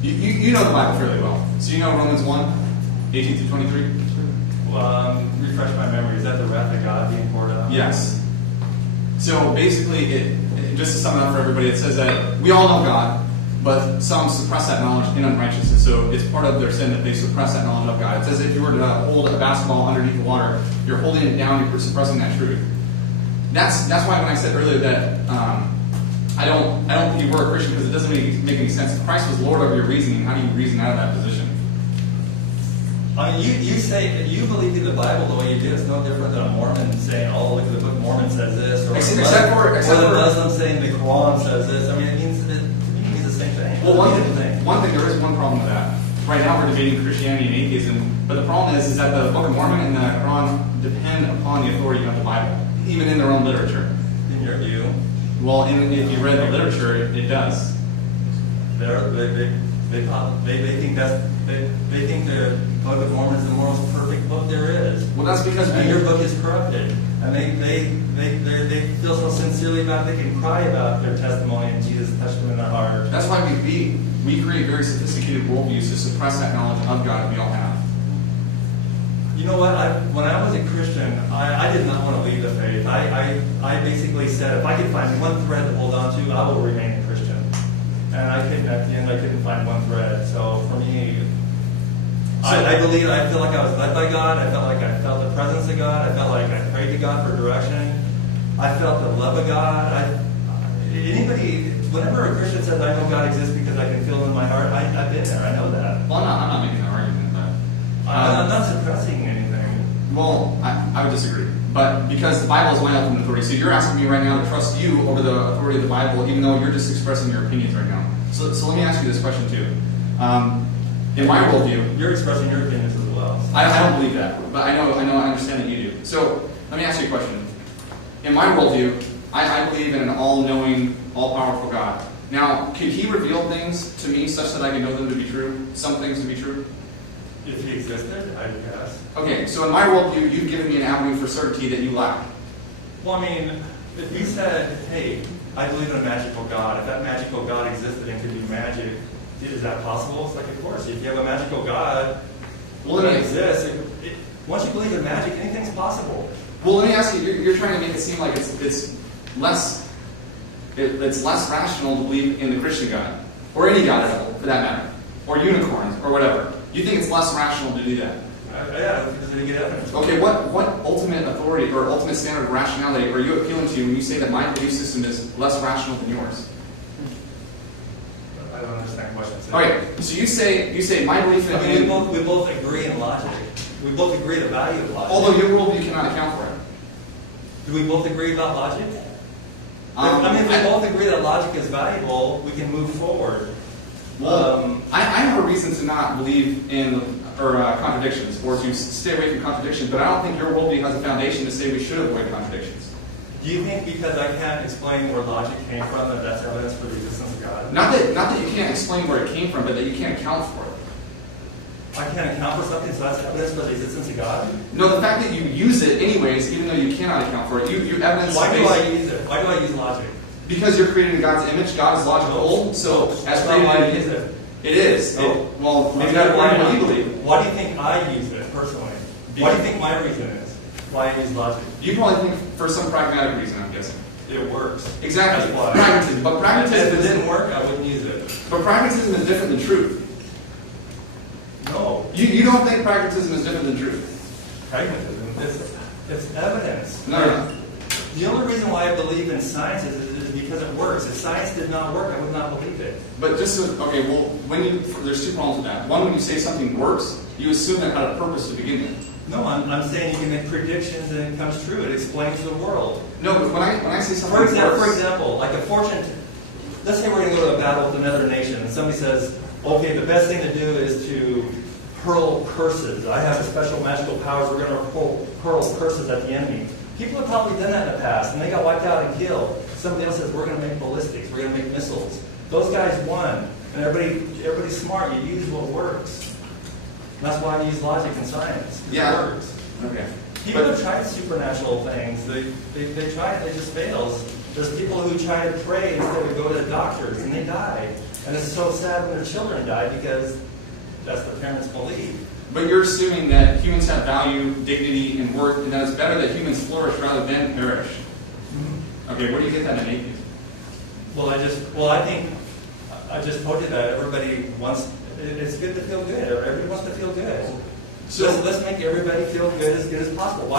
You know the Bible fairly well. So you know Romans 1, 18 through 23? Refresh my memory. Is that the wrath of God being poured out? Yes. So basically, just to sum it up for everybody, it says that we all know God, but some suppress that knowledge in unrighteousness. So it's part of their sin that they suppress that knowledge of God. It says if you were to hold a basketball underneath the water, you're holding it down, you're suppressing that truth. That's why when I said earlier that I don't think you were a Christian, because it doesn't make any sense. If Christ was Lord over your reasoning, how do you reason out of that position? I mean, you say that you believe in the Bible the way you do. It's no different than a Mormon saying, "Oh, look at the book Mormon says this," or except for the Muslim saying the Quran says this. I mean, it means the same thing. Well, one thing, there is one problem with that. Right now, we're debating Christianity and atheism, but the problem is that the Book of Mormon and the Quran depend upon the authority of the Bible, even in their own literature. In your view, Well, and if you read the literature, it does. They think the Book of Mormon is the most perfect book there is. Well, that's because and your book is corrupted, and they feel so sincerely about it, they can cry about their testimony and Jesus touched them in their heart. That's why we create very sophisticated worldviews to suppress that knowledge of God that we all have. You know what? When I was a Christian, I did not want to leave the faith. I basically said, if I could find one thread to hold on to, I will remain a Christian. And I couldn't, at the end, I couldn't find one thread. So for me, I believe, I feel like I was led by God. I felt like I felt the presence of God. I felt like I prayed to God for direction. I felt the love of God. Whenever a Christian says, I know God exists because I can feel it in my heart, I've been there. I know that. Well, I'm not making that argument, but... I'm not suppressing anything. Well, I would disagree. But because the Bible is my ultimate authority, so you're asking me right now to trust you over the authority of the Bible, even though you're just expressing your opinions right now. So let me ask you this question too. In my worldview, you're expressing your opinions as well. I don't believe that, but I understand that you do. So let me ask you a question. In my worldview, I believe in an all-knowing, all-powerful God. Now, could He reveal things to me such that I can know them to be true? Some things to be true? If He existed, I guess. Okay, so in my worldview, you've given me an avenue for certainty that you lack. Well, I mean, if you said, hey, I believe in a magical God, if that magical God existed and could do magic, is that possible? It's like, of course. If you have a magical God that exists, once you believe in magic, anything's possible. Well, let me ask you, you're trying to make it seem like it's less rational to believe in the Christian God, or any God at all, for that matter, or unicorns, or whatever. You think it's less rational to do that? Yeah, because they get evidence. Okay, what ultimate authority or ultimate standard of rationality are you appealing to when you say that my belief system is less rational than yours? I don't understand the question. Okay, so you say my belief in... we both agree in logic. We both agree the value of logic. Although your worldview cannot account for it. Do we both agree about logic? If we both agree that logic is valuable, we can move forward. Well, I have a reason to not believe in contradictions, or to stay away from contradictions, but I don't think your worldview has a foundation to say we should avoid contradictions. Do you think because I can't explain where logic came from that that's evidence for the existence of God? Not that you can't explain where it came from, but that you can't account for it. I can't account for something, so that's evidence for the existence of God? No, the fact that you use it anyways, even though you cannot account for it, you evidence... Why do I use it? Why do I use logic? Because you're created in God's image. God is logical, so as created... Why use it? It is. Oh. Well, maybe that's why you believe. Why do you think I use it personally? Why do you think my reason is? Why I use logic? You probably think for some pragmatic reason, I'm guessing. It works. Exactly. That's why. Pragmatism. But pragmatism... If it didn't work, I wouldn't use it. But pragmatism is different than truth. No. You don't think pragmatism is different than truth? Pragmatism. It's evidence. No. The only reason why I believe in science is because it works. If science did not work, I would not believe it. But just so, okay, well, there's two problems with that. One, when you say something works, you assume that had a purpose to begin with. No, I'm saying you can make predictions and it comes true. It explains the world. No, but when I say something For works... example, like a fortune... Let's say we're going to go to a battle with another nation, and somebody says, okay, the best thing to do is to hurl curses. I have special magical powers. We're going to hurl curses at the enemy. People have probably done that in the past, and they got wiped out and killed. Somebody else says, we're going to make ballistics. We're going to make missiles. Those guys won. And everybody's smart. You use what works. And that's why I use logic and science. It works. Okay. People have tried supernatural things. They try it, they just fails. There's people who try to pray instead of go to the doctors, and they die. And it's so sad when their children die because that's their parents believe. But you're assuming that humans have value, dignity, and worth, and that it's better that humans flourish rather than perish. Mm-hmm. Okay, where do you get that in atheism? Well, I think I just told you that everybody wants. It's good to feel good. Everybody wants to feel good. So let's make everybody feel good as possible.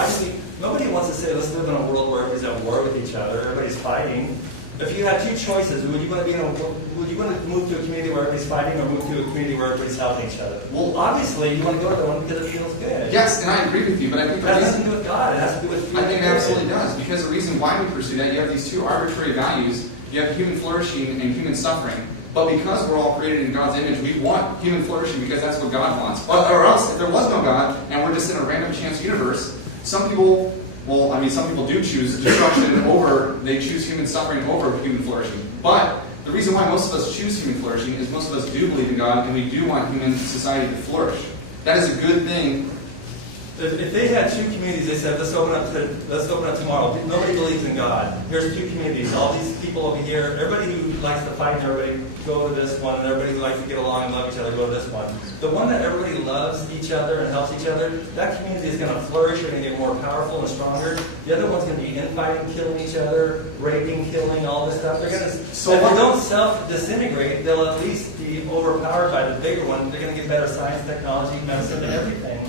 Nobody wants to say, let's live in a world where everybody's at war with each other, everybody's fighting. If you had two choices, would you want to move to a community where everybody's fighting, or move to a community where everybody's helping each other? Well, obviously, you want to go to the one because it feels good. Yes, and I agree with you, but I think it has nothing to do with God. It has to do with feeling I think it good. absolutely does, because the reason why we pursue that, you have these two arbitrary values. You have human flourishing and human suffering. But because we're all created in God's image, we want human flourishing because that's what God wants. Or else, if there was no God, and we're just in a random chance universe, some people Well, I mean, some people do choose destruction they choose human suffering over human flourishing. But the reason why most of us choose human flourishing is most of us do believe in God, and we do want human society to flourish. That is a good thing. If they had two communities, they said, let's open up tomorrow. Nobody believes in God. Here's two communities. All these people over here, everybody who likes to fight and everybody go to this one, and everybody who likes to get along and love each other, go to this one. The one that everybody loves each other and helps each other, that community is going to flourish, they're going to get more powerful and stronger. The other one's going to be infighting, killing each other, raping, killing, all this stuff. They're going to, if they don't self-disintegrate, they'll at least be overpowered by the bigger one. They're going to get better science, technology, medicine, and everything.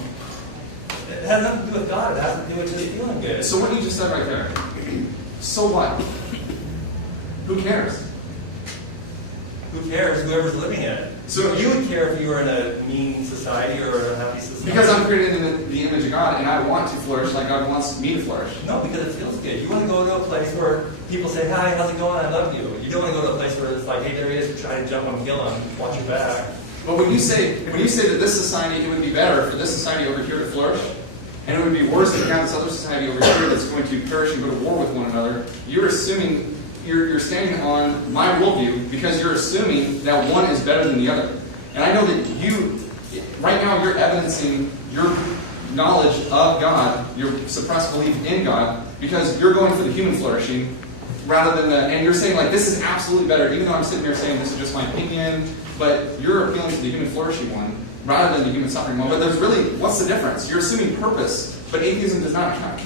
It has nothing to do with God. It has to do with just feeling good. So what you just said right there, so what? Who cares? Who cares? Whoever's living in it. So you would care if you were in a mean society or a happy society? Because I'm created in the image of God, and I want to flourish like God wants me to flourish. No, because it feels good. You want to go to a place where people say, hi, how's it going? I love you. You don't want to go to a place where it's like, hey, there he is, try to jump him, kill him, watch your back. But when you say that this society, it would be better for this society over here to flourish, and it would be worse if you have this other society over here that's going to perish and go to war with one another, you're assuming, you're standing on my worldview because you're assuming that one is better than the other. And I know that right now you're evidencing your knowledge of God, your suppressed belief in God, because you're going for the human flourishing rather than and you're saying like, this is absolutely better, even though I'm sitting here saying this is just my opinion, but you're appealing to the human flourishing one rather than the human suffering one. But there's really, what's the difference? You're assuming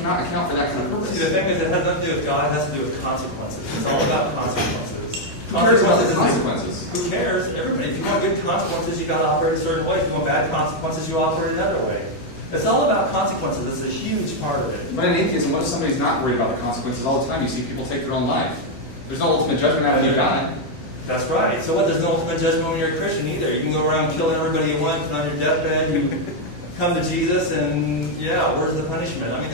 cannot account for that kind of purpose. See, the thing is, it has nothing to do with God, it has to do with consequences. It's all about consequences. Who cares about the consequences? Who cares? Everybody. If you want good consequences, you got to operate a certain way. If you want bad consequences, you operate another way. It's all about consequences. It's a huge part of it. But in atheism, what if somebody's not worried about the consequences all the time? You see people take their own life. There's no ultimate judgment after you die. That's right. So what? There's no ultimate judgment when you're a Christian either. You can go around killing everybody you want, and on your deathbed, you come to Jesus, and yeah, where's the punishment? I mean,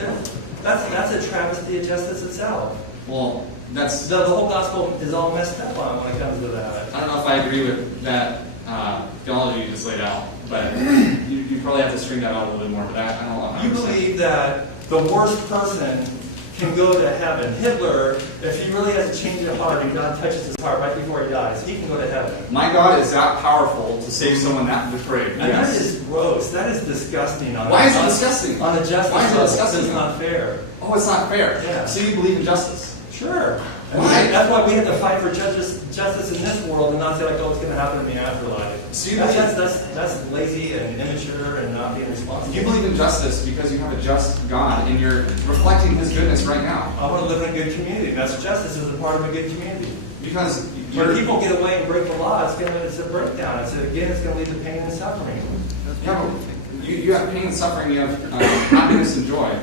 that's a travesty of justice itself. Well, that's the whole gospel is all messed up on when it comes to that. I don't know if I agree with that theology you just laid out, but you probably have to string that out a little bit more. But I don't know. You believe that the worst person can go to heaven. Hitler, if he really has a change of heart and God touches his heart right before he dies, he can go to heaven. My God is that powerful to save someone that depraved. And that is gross. That is disgusting. Why is it disgusting? On a justice Why is it level, disgusting? it's not fair. Oh, it's not fair. Yeah. So you believe in justice? Sure. Why? That's why we have to fight for justice in this world and not say like, oh, it's going to happen in the afterlife. So you that's lazy and immature and not being responsible. You believe in justice because you have a just God and you're reflecting His goodness right now. I want to live in a good community. That's justice is a part of a good community. Because when people get away and break the law, it's a breakdown. It's going to lead to pain and suffering. No, you have pain and suffering. You have happiness and joy.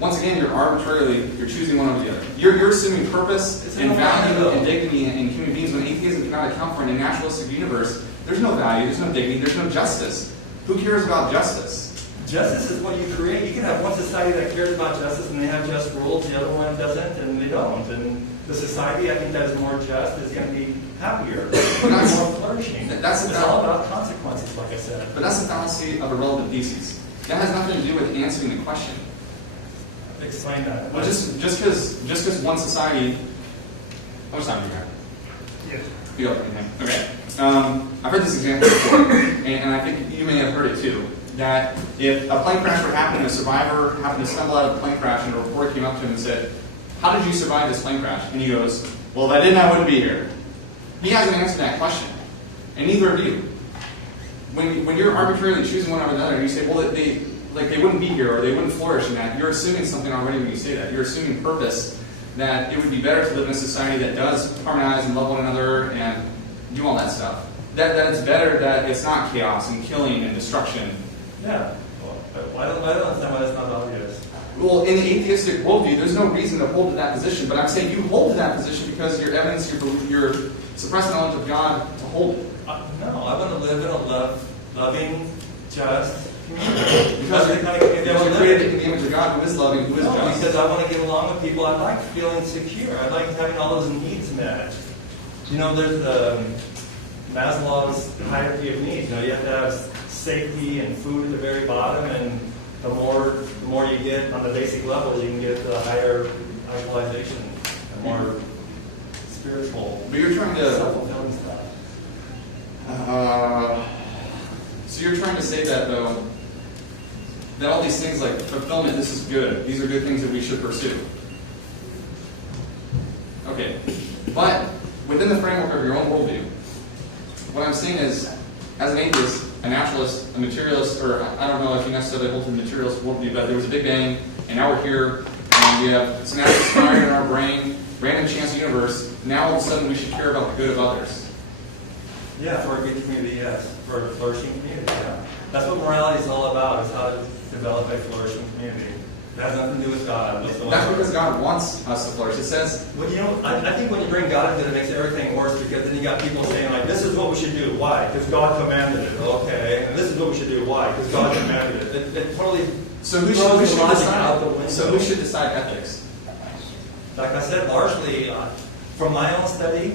Once again, you're choosing one over the other. You're assuming purpose and value and dignity in human beings when atheism cannot account for in a naturalistic universe. There's no value, there's no dignity, there's no justice. Who cares about justice? Justice is what you create. You can have one society that cares about justice and they have just rules, the other one doesn't, and they don't. And the society, I think, that is more just is going to be happier, more flourishing. It's all about consequences, like I said. But that's the fallacy of a relative thesis. That has nothing to do with answering the question. Explain that. Well, just because one society. How much time do you have? Yeah. You go. Okay. I've heard this example before, and I think you may have heard it too. That if a plane crash were happening, a survivor happened to stumble out of the plane crash, and a reporter came up to him and said, "How did you survive this plane crash?" And he goes, "Well, if I didn't, I wouldn't be here." He hasn't answered that question, and neither of you. When you're arbitrarily choosing one over the other, and you say, "Well, they wouldn't be here or they wouldn't flourish in that," you're assuming something already when you say that. You're assuming purpose, that it would be better to live in a society that does harmonize and love one another and do all that stuff. That it's better that it's not chaos and killing and destruction. Yeah. Well, I don't understand why that's not obvious. Well, in the atheistic worldview, there's no reason to hold to that position, but I'm saying you hold to that position because your evidence, your suppressed knowledge of God to hold it. No, I want to live in a loving, just community. Because you're created in the image of God who is loving, who is just. Because I want to get along with people. I like feeling secure. I like having all those needs met. You know, there's Maslow's hierarchy of needs. You know, you have to have safety and food at the very bottom, and the more you get on the basic basic levels, you can get the higher actualization and more spiritual, But you're trying to. self-fulfilling stuff. So you're trying to say that though, that all these things like fulfillment, this is good. These are good things that we should pursue. Okay, but within the framework of your own worldview, what I'm saying is, as an atheist, a naturalist, a materialist, or I don't know if you necessarily hold to the materialist worldview, but there was a Big Bang, and now we're here, and we have synapses firing in our brain, random chance universe. Now all of a sudden we should care about the good of others. Yeah, for a good community, yes. For a flourishing community, yeah. That's what morality is all about, is how to develop a flourishing community. It has nothing to do with God. That's because God wants us to flourish. It says, Well, I think when you bring God into it, it makes everything worse, because then you got people saying, like, this is what we should do. Why? Because God commanded it. Okay. And this is what we should do. Why? Because God commanded it. It totally so who throws should the logic decide? out the window. So who should decide ethics? Like I said, largely, from my own study,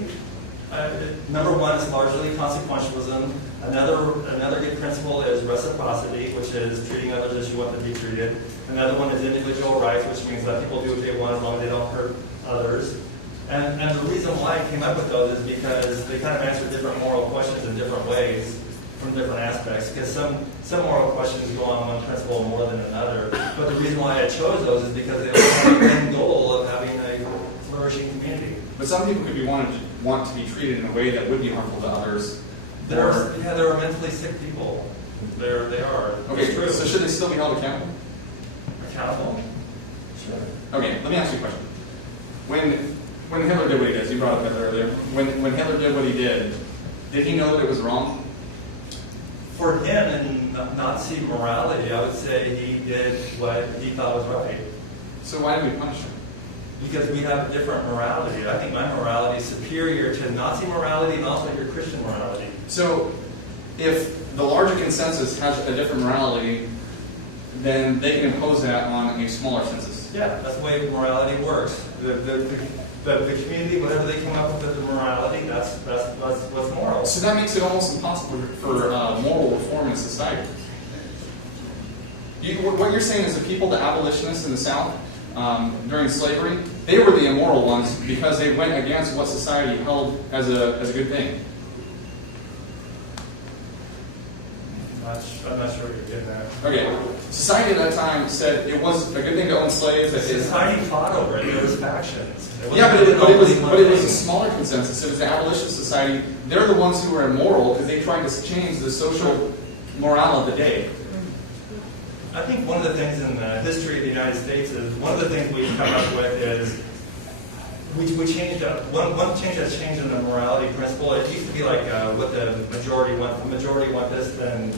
number one is largely consequentialism. Another good principle is reciprocity, which is treating others as you want to be treated. Another one is individual rights, which means let people do what they want as long as they don't hurt others. And the reason why I came up with those is because they kind of answer different moral questions in different ways from different aspects. Because some moral questions go on one principle more than another. But the reason why I chose those is because they all have the end goal of having a flourishing community. But some people could want to be treated in a way that would be harmful to others. There are mentally sick people. They are. Okay, It's true. so should they still be held accountable? Accountable? Sure. Okay, let me ask you a question. When Hitler did what he did, you brought up Hitler earlier. When Hitler did what he did he know that it was wrong? For him in Nazi morality, I would say he did what he thought was right. So why did we punish him? Because we have a different morality. I think my morality is superior to Nazi morality and also your Christian morality. So if the larger consensus has a different morality, then they can impose that on a smaller census. Yeah, that's the way morality works. The community, whatever they come up with as morality, that's what's moral. So that makes it almost impossible for moral reform in society. What you're saying is the people, the abolitionists in the South, during slavery, they were the immoral ones because they went against what society held as a good thing. I'm not sure what you're getting at. Okay, society at that time said it was a good thing to own slaves. That Society fought over it. There was factions. Yeah, but it was a smaller consensus. It was the abolitionist society. They're the ones who were immoral because they tried to change the social morale of the day. I think one of the things in the history of the United States is, one of the things we've come up with is, we changed up. One change that's changed in the morality principle. It used to be like what the majority want. The majority want this, then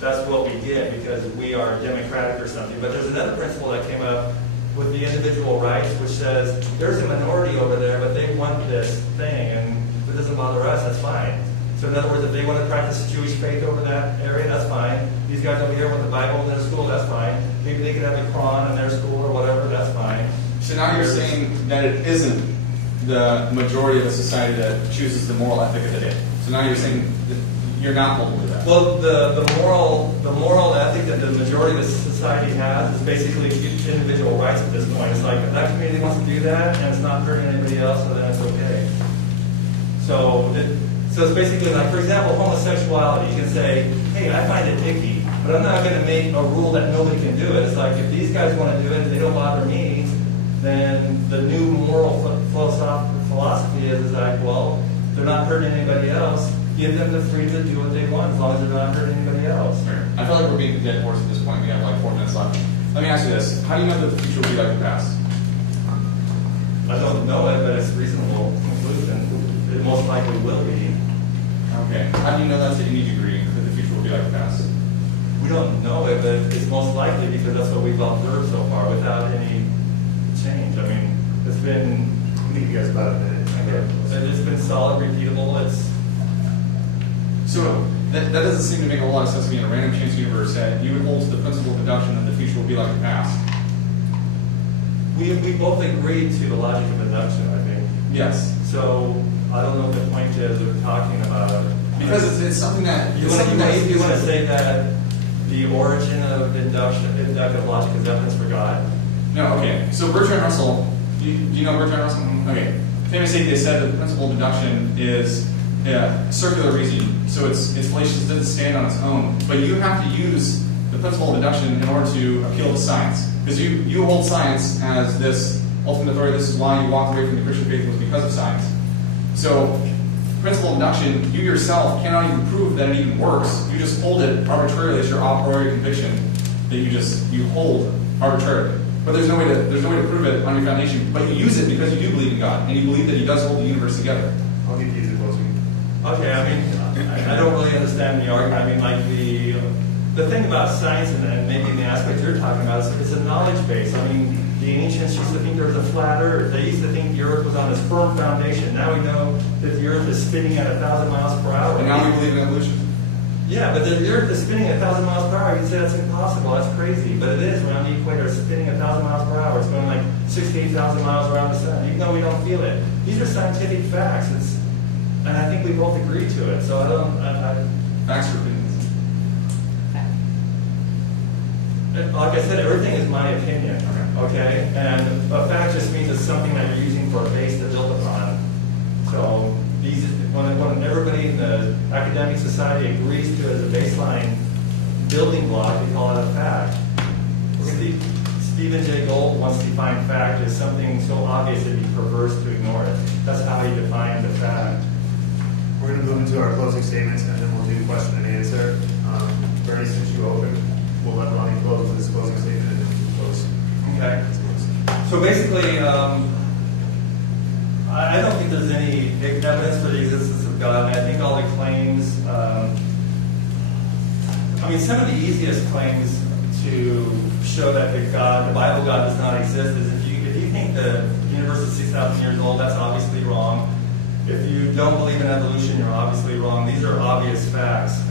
that's what we get because we are democratic or something. But there's another principle that came up with the individual rights, which says there's a minority over there, but they want this thing, and if it doesn't bother us, that's fine. So in other words, if they want to practice Jewish faith over that area, that's fine. These guys over here with the Bible in their school, that's fine. Maybe they could have the Quran in their school or whatever, that's fine. So now you're saying that it isn't the majority of the society that chooses the moral ethic of the day. So now you're saying that you're not holding to that. Well, the moral ethic that the majority of the society has is basically individual rights at this point. It's like if that community wants to do that and it's not hurting anybody else, so then it's okay. So it's basically like, for example, homosexuality. You can say, hey, I find it icky, but I'm not going to make a rule that nobody can do it. It's like if these guys want to do it and they don't bother me, then the new moral philosophy is like, well, they're not hurting anybody else. Give them the freedom to do what they want as long as they're not hurting anybody else. I feel like we're beating a dead horse at this point. We have like 4 minutes left. Let me ask you this. How do you know that the future will be like the past? I don't know it, but it's a reasonable conclusion. It most likely will be. Okay. How do you know that to any degree that the future will be like the past? We don't know it, but it's most likely because that's what we've observed so far without any change. I mean, it's been... I'll give you guys about a minute. It's been solid, repeatable. So that doesn't seem to make a lot of sense to me in a random chance universe that you would hold to the principle of induction that the future will be like the past. We both agreed to the logic of induction, I think. Yes. So I don't know what the point is of talking about it. Because it's something that... You want to say that the origin of inductive logic is evidence for God? No, okay. So Bertrand Russell, do you know Bertrand Russell? Okay. Famous atheist said that the principle of deduction is circular reasoning. So it's fallacious, it doesn't stand on its own. But you have to use the principle of deduction in order to appeal to science. Because you hold science as this ultimate authority. This is why you walked away from the Christian faith, was because of science. So principle of deduction, you yourself cannot even prove that it even works. You just hold it arbitrarily as your a priori conviction that you hold arbitrarily. But there's no way to prove it on your foundation. But you use it because you do believe in God, and you believe that He does hold the universe together. I'll give you the closing. Okay, I mean, I don't really understand the argument. I mean, like the thing about science, and maybe in the aspect you're talking about, is it's a knowledge base. I mean, the ancients used to think there was a flat Earth. They used to think the Earth was on this firm foundation. Now we know that the Earth is spinning at 1,000 miles per hour. And now we believe in evolution. Yeah, but the Earth is spinning at 1,000 miles per hour. You can say that's impossible. That's crazy. But it is. Around the equator, it's spinning at 1,000 miles per hour. It's going like 68,000 miles around the sun, even though we don't feel it. These are scientific facts. And I think we both agree to it. So I don't. Facts or opinions? Like I said, everything is my opinion. Okay? And a fact just means it's something that you're using for a base to build upon. So when everybody in the academic society agrees to it as a baseline building block, we call it a fact. Stephen Jay Gould once defined fact as something so obvious it'd be perverse to ignore it. That's how he defined the fact. We're going to move into our closing statements, and then we'll do question and answer. Bernie, since you open, we'll let Ronny close with his closing statement and then close. Okay. So basically, I don't think there's any evidence for the existence of God. And I think all the claims, some of the easiest claims to show that the Bible God does not exist is if you think the universe is 6,000 years old, that's obviously wrong. If you don't believe in evolution, you're obviously wrong. These are obvious facts.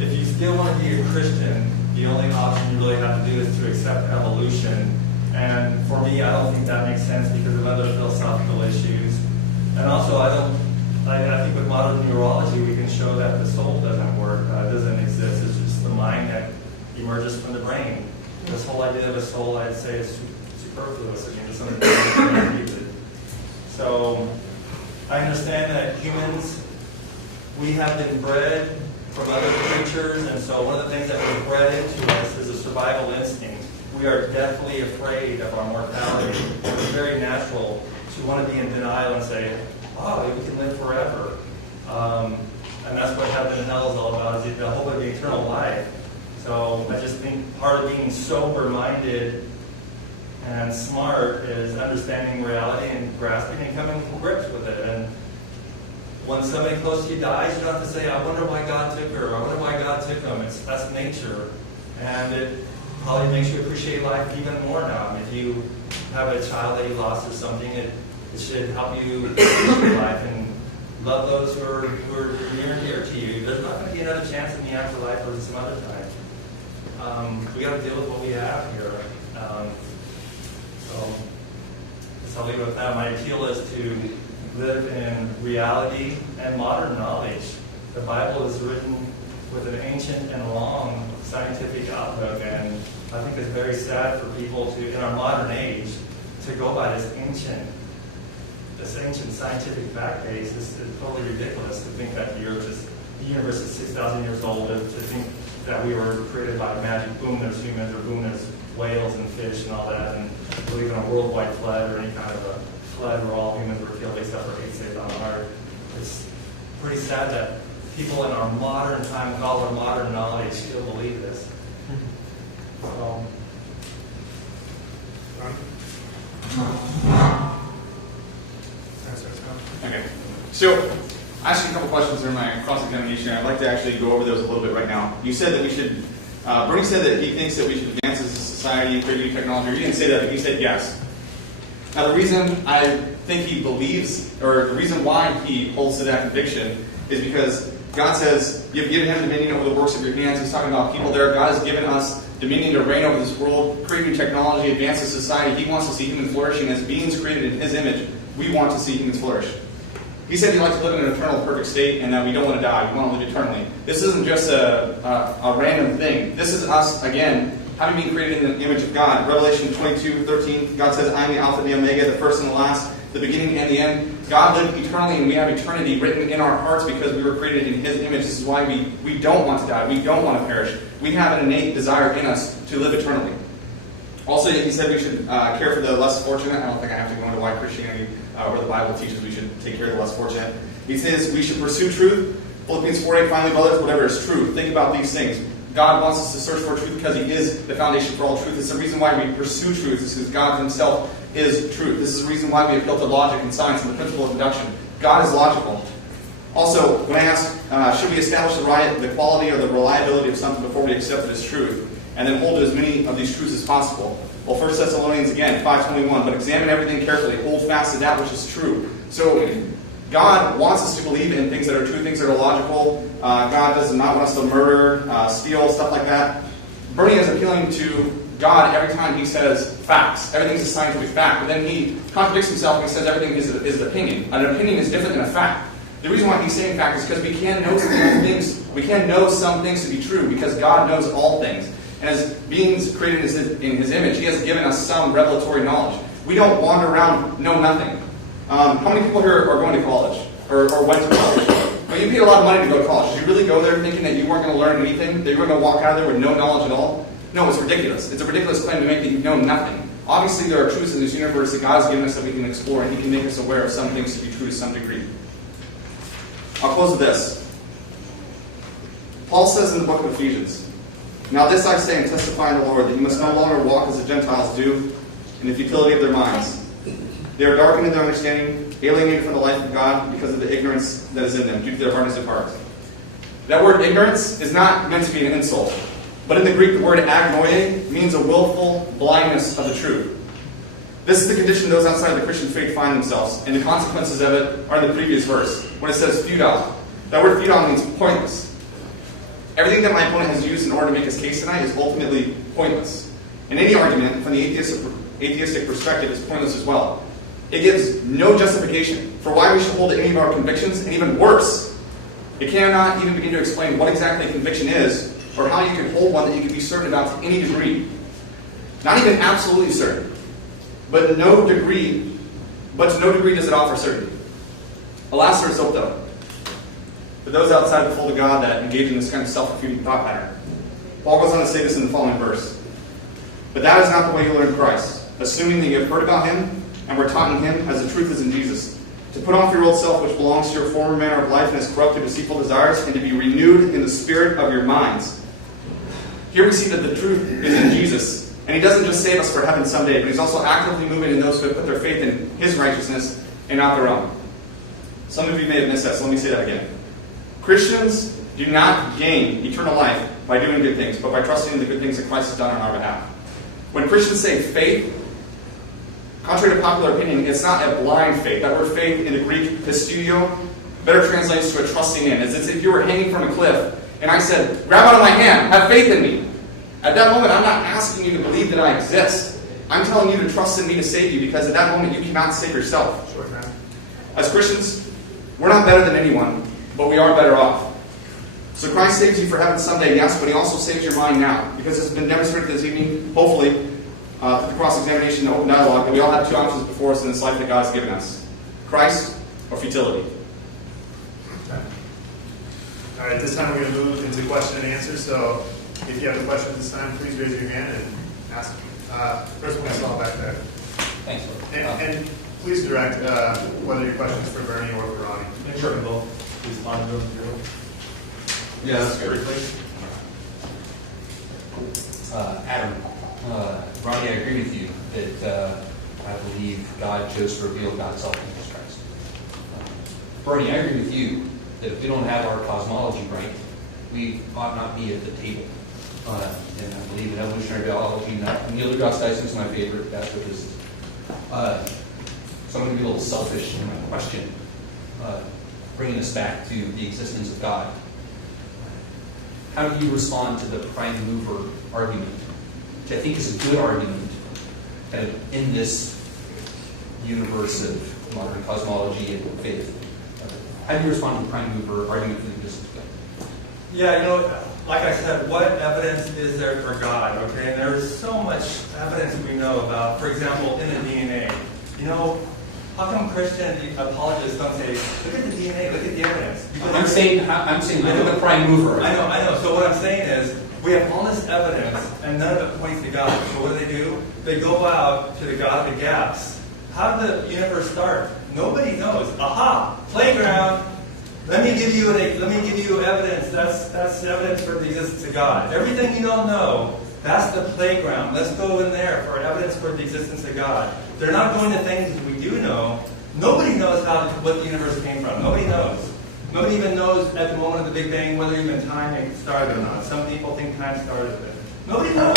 If you still want to be a Christian, the only option you really have to do is to accept evolution. And for me, I don't think that makes sense because of other philosophical issues. And also, I think with modern neurology, we can show that the soul doesn't work, doesn't exist. It's just the mind that emerges from the brain. This whole idea of a soul, I'd say, is superfluous. I mean, it's something that can't use it. So, I understand that humans, we have been bred from other creatures, and so one of the things that was bred into us is a survival instinct. We are deathly afraid of our mortality. It's very natural to want to be in denial and say, oh, we can live forever. And that's what heaven and hell is all about, is the hope of the eternal life. So I just think part of being sober-minded and smart is understanding reality and grasping and coming to grips with it. And when somebody close to you dies, you don't have to say, I wonder why God took her, or I wonder why God took them. That's nature. And it probably makes you appreciate life even more now. If you have a child that you lost or something, it should help you appreciate life and love those who are near and dear to you. There's not going to be another chance in the afterlife or some other time. We got to deal with what we have here. So I'll leave it with that. My appeal is to live in reality and modern knowledge. The Bible is written with an ancient and long scientific outlook, and I think it's very sad for people to, in our modern age, to go by this ancient scientific fact base. It's totally ridiculous to think that the universe is 6,000 years old, to think that we were created by magic. Boom, there's humans, or boom, there's whales and fish and all that, and believe in a worldwide flood or any kind of a flood where all humans were killed except for 8 saved on the ark. It's pretty sad that people in our modern time, with all our modern knowledge, still believe this. So, Okay. So, I asked you a couple questions during my cross-examination. I'd like to actually go over those a little bit right now. You said that we should, Bernie said that he thinks that we should advance as a society and create new technology. You didn't say that, but you said yes. Now, the reason I think he believes, or the reason why he holds to that conviction, is because God says, you've given him dominion over the works of your hands. He's talking about people there. God has given us dominion to reign over this world, create new technology, advance the society. He wants to see humans flourishing. As beings created in his image, we want to see humans flourish. He said he'd like to live in an eternal, perfect state, and that we don't want to die. We want to live eternally. This isn't just a random thing. This is us, again, having been created in the image of God. Revelation 22:13, God says, I am the Alpha and the Omega, the first and the last, the beginning and the end. God lived eternally, and we have eternity written in our hearts because we were created in His image. This is why we don't want to die. We don't want to perish. We have an innate desire in us to live eternally. Also, He said we should care for the less fortunate. I don't think I have to go into why Christianity or the Bible teaches we should take care of the less fortunate. He says we should pursue truth. Philippians 4:8, finally, brothers, whatever is true. Think about these things. God wants us to search for truth because He is the foundation for all truth. It's the reason why we pursue truth. This is God Himself is truth. This is the reason why we appeal to logic and science and the principle of deduction. God is logical. Also, when I ask, should we establish the quality or the reliability of something before we accept it as truth, and then hold to as many of these truths as possible? Well, 1 Thessalonians, again, 5:21, but examine everything carefully, hold fast to that which is true. So, God wants us to believe in things that are true, things that are logical. God does not want us to murder, steal, stuff like that. Bernie is appealing to God every time he says facts. Everything's a scientific fact. But then he contradicts himself and he says everything is an opinion. An opinion is different than a fact. The reason why he's saying fact is because we can know some things. We can know some things to be true because God knows all things. And as beings created in His image, He has given us some revelatory knowledge. We don't wander around know nothing. How many people here are going to college or went to college? Well, you paid a lot of money to go to college. Did you really go there thinking that you weren't going to learn anything? That you were going to walk out of there with no knowledge at all? No, it's ridiculous. It's a ridiculous claim to make that you know nothing. Obviously, there are truths in this universe that God has given us that we can explore, and He can make us aware of some things to be true to some degree. I'll close with this. Paul says in the book of Ephesians, now this I say and testify in the Lord, that you must no longer walk as the Gentiles do in the futility of their minds. They are darkened in their understanding, alienated from the life of God because of the ignorance that is in them, due to their hardness of heart. That word ignorance is not meant to be an insult. But in the Greek, the word agnoie means a willful blindness of the truth. This is the condition those outside of the Christian faith find themselves, and the consequences of it are in the previous verse, when it says futile. That word futile means pointless. Everything that my opponent has used in order to make his case tonight is ultimately pointless. And any argument from the atheistic perspective is pointless as well. It gives no justification for why we should hold to any of our convictions, and even worse, it cannot even begin to explain what exactly a conviction is, or how you can hold one that you can be certain about to any degree. Not even absolutely certain, but to no degree does it offer certainty. A last result, though, for those outside the fold of God that engage in this kind of self-refuting thought pattern. Paul goes on to say this in the following verse. But that is not the way you learn Christ, assuming that you have heard about Him and were taught in Him as the truth is in Jesus, to put off your old self which belongs to your former manner of life and is corrupt through deceitful desires, and to be renewed in the spirit of your minds. Here we see that the truth is in Jesus, and He doesn't just save us for heaven someday, but He's also actively moving in those who have put their faith in His righteousness and not their own. Some of you may have missed that, so let me say that again. Christians do not gain eternal life by doing good things, but by trusting in the good things that Christ has done on our behalf. When Christians say faith, contrary to popular opinion, it's not a blind faith. That word faith in the Greek, pistuio, better translates to a trusting in. It's as if you were hanging from a cliff, and I said, grab onto my hand, have faith in me. At that moment, I'm not asking you to believe that I exist. I'm telling you to trust in me to save you, because at that moment, you cannot save yourself. Short man. As Christians, we're not better than anyone, but we are better off. So Christ saves you for heaven someday, yes, but He also saves your mind now, because it's been demonstrated this evening, hopefully, through the cross-examination and open dialogue, that we all have two options before us in this life that God has given us. Christ or futility. Okay. All right, this time we're going to move into question and answer. So if you have a question this time, please raise your hand and ask. First one I saw back there. Thanks. And please direct whether your question is for Bernie or for Ronny. Sure, both. Please find those. Yeah, that's good. Adam, Ronny, I agree with you that I believe God chose to reveal God's self in Jesus Christ. Bernie, I agree with you that if we don't have our cosmology right, we ought not be at the table. And I believe in evolutionary biology. Neil deGrasse Tyson is my favorite astrophysicist. So I'm going to be a little selfish in my question, bringing us back to the existence of God. How do you respond to the prime mover argument, which I think is a good argument kind of in this universe of modern cosmology and faith? How do you respond to the prime mover argument for the existence of God? Yeah, like I said, what evidence is there for God? Okay, and there's so much evidence we know about. For example, in the DNA, how come Christian apologists don't say, look at the DNA, look at the evidence? Because I'm saying look at the prime mover. I know. So what I'm saying is, we have all this evidence, and none of it points to God. So what do? They go out to the God of the gaps. How did the universe start? Nobody knows. Aha! Playground. Let me give you evidence. That's evidence for the existence of God. Everything you don't know, that's the playground. Let's go in there for evidence for the existence of God. They're not going to things we do know. Nobody knows what the universe came from. Nobody knows. Nobody even knows at the moment of the Big Bang whether even time started or not. Some people think time started with it. Nobody knows.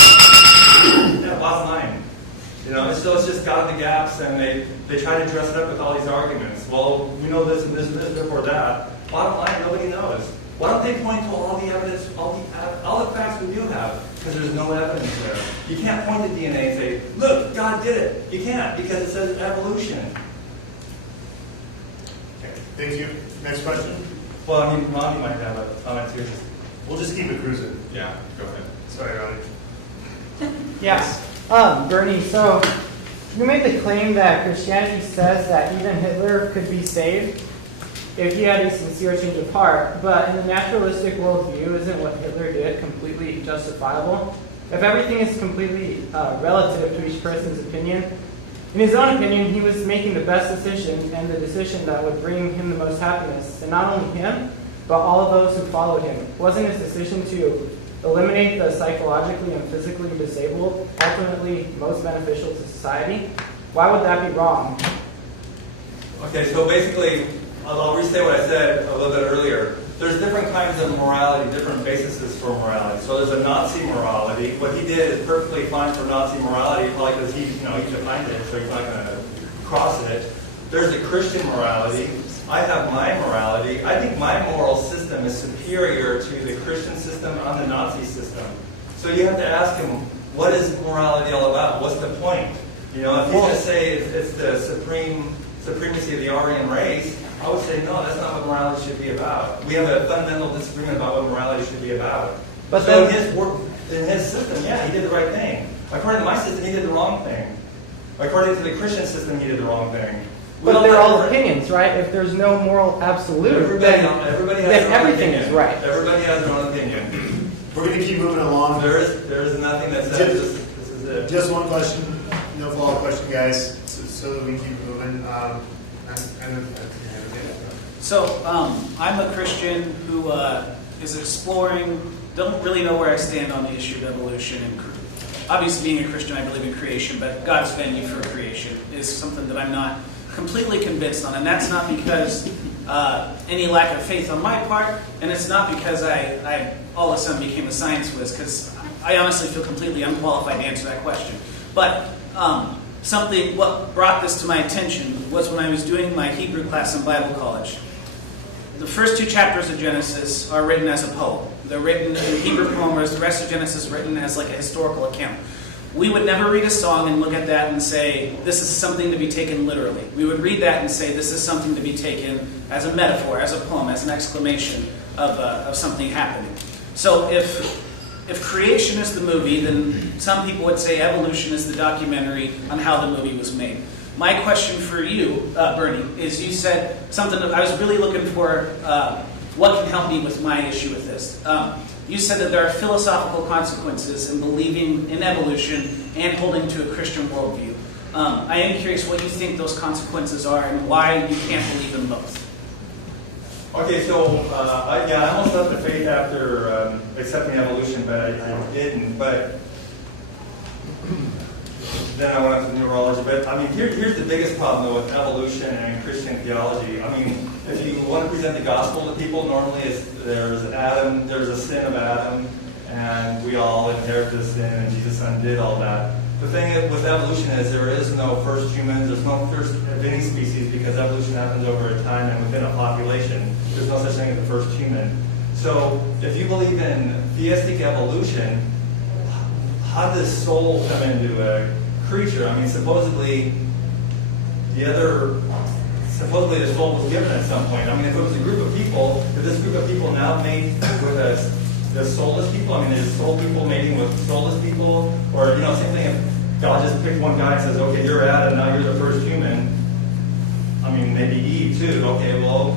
Yeah, bottom line. So it's just God of the gaps, and they try to dress it up with all these arguments. Well, we know this and this and this, therefore that. Bottom line, nobody knows. Why don't they point to all the evidence, all the facts we do have? Because there's no evidence there. You can't point to DNA and say, look, God did it. You can't, because it says evolution. Okay, thank you. Next question? Well, Ronny might have a comment too. We'll just keep it cruising. Yeah, go ahead. Sorry, Ronny. Yeah. Bernie, so you made the claim that Christianity says that even Hitler could be saved if he had a sincere change of heart, but in the naturalistic worldview, isn't what Hitler did completely justifiable? If everything is completely relative to each person's opinion, in his own opinion, he was making the best decision and the decision that would bring him the most happiness, and not only him, but all of those who followed him. Wasn't his decision to eliminate the psychologically and physically disabled ultimately most beneficial to society? Why would that be wrong? Okay, so basically, I'll restate what I said a little bit earlier. There's different kinds of morality, different bases for morality. So there's a Nazi morality. What he did is perfectly fine for Nazi morality, probably because he defined it, so he's not going to cross it. There's a Christian morality. I have my morality. I think my moral system is superior to the Christian system and the Nazi system. So you have to ask him, what is morality all about? What's the point? If he's going to say it's the supremacy of the Aryan race, I would say, no, that's not what morality should be about. We have a fundamental disagreement about what morality should be about. But so in his system, yeah, he did the right thing. According to my system, he did the wrong thing. According to the Christian system, he did the wrong thing. But they're all opinions, right? If there's no moral absolute, then everything is right. Everybody has their own opinion. We're going to keep moving along. There is nothing that says this is it. Just one question, no follow-up question, guys, so that we keep moving. So, I'm a Christian who is exploring, don't really know where I stand on the issue of evolution. And obviously, being a Christian, I believe in creation, but God's venue for creation is something that I'm not completely convinced on. And that's not because any lack of faith on my part, and it's not because I all of a sudden became a science whiz, because I honestly feel completely unqualified to answer that question. But what brought this to my attention was when I was doing my Hebrew class in Bible college. The first 2 chapters of Genesis are written as a poem. They're written in Hebrew poem, whereas the rest of Genesis is written as like a historical account. We would never read a song and look at that and say, this is something to be taken literally. We would read that and say, this is something to be taken as a metaphor, as a poem, as an exclamation of something happening. So if creation is the movie, then some people would say evolution is the documentary on how the movie was made. My question for you, Bernie, is you said something that I was really looking for, what can help me with my issue with this. You said that there are philosophical consequences in believing in evolution and holding to a Christian worldview. I am curious what you think those consequences are and why you can't believe in both. Okay, so I almost left the faith after accepting evolution, but I didn't. But then I went into neurology. But I mean, here's the biggest problem though with evolution and Christian theology. I mean, if you want to present the gospel to people, normally there's a sin of Adam, and we all inherit this sin, and Jesus undid all that. The thing with evolution is there is no first humans, there's no first of any species, because evolution happens over a time and within a population. There's no such thing as the first human. So if you believe in theistic evolution, how does soul come into a creature? I mean, supposedly the soul was given at some point. I mean, if it was a group of people, if this group of people now mate with a the soulless people? I mean, there's soul people mating with soulless people, or same thing. If God just picked one guy and says, "Okay, you're Adam, now you're the first human." I mean, maybe Eve too. Okay, well,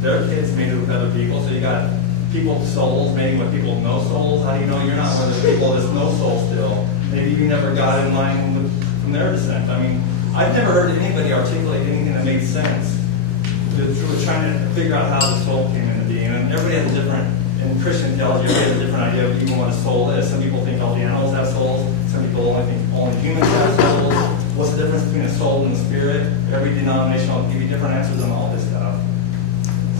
their kids mated with other people, so you got people with souls mating with people with no souls. How do you know you're not one of the people that's no soul still? Maybe you never got in line from their descent. I mean, I've never heard anybody articulate anything that made sense. We're trying to figure out how the soul came into being, and everybody has a different. In Christian theology, everybody has a different idea of even what a soul is. Some people think all the animals have souls. Some people only think only humans have souls. What's the difference between a soul and a spirit? Every denomination will give you different answers on all this stuff.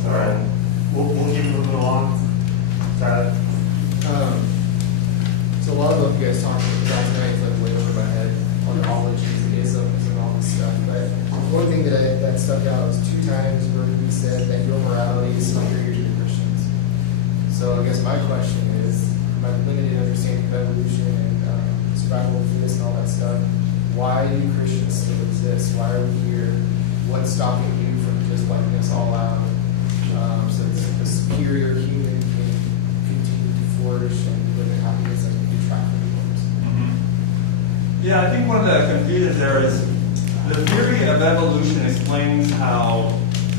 All right. We'll keep moving along. So a lot of what you guys talked about tonight is like way over my head on ologies, isms, and all this stuff. But one thing that stuck out was 2 times where he said that your morality is superior to the Christians. So I guess my question is, my limited understanding of evolution and survival of this and all that stuff, why do Christians still exist? Why are we here? What's stopping you from just wiping us all out? So the superior human can continue to flourish and live in happiness and be trapped in Yeah, I think one of the confusions there is the theory of evolution explains how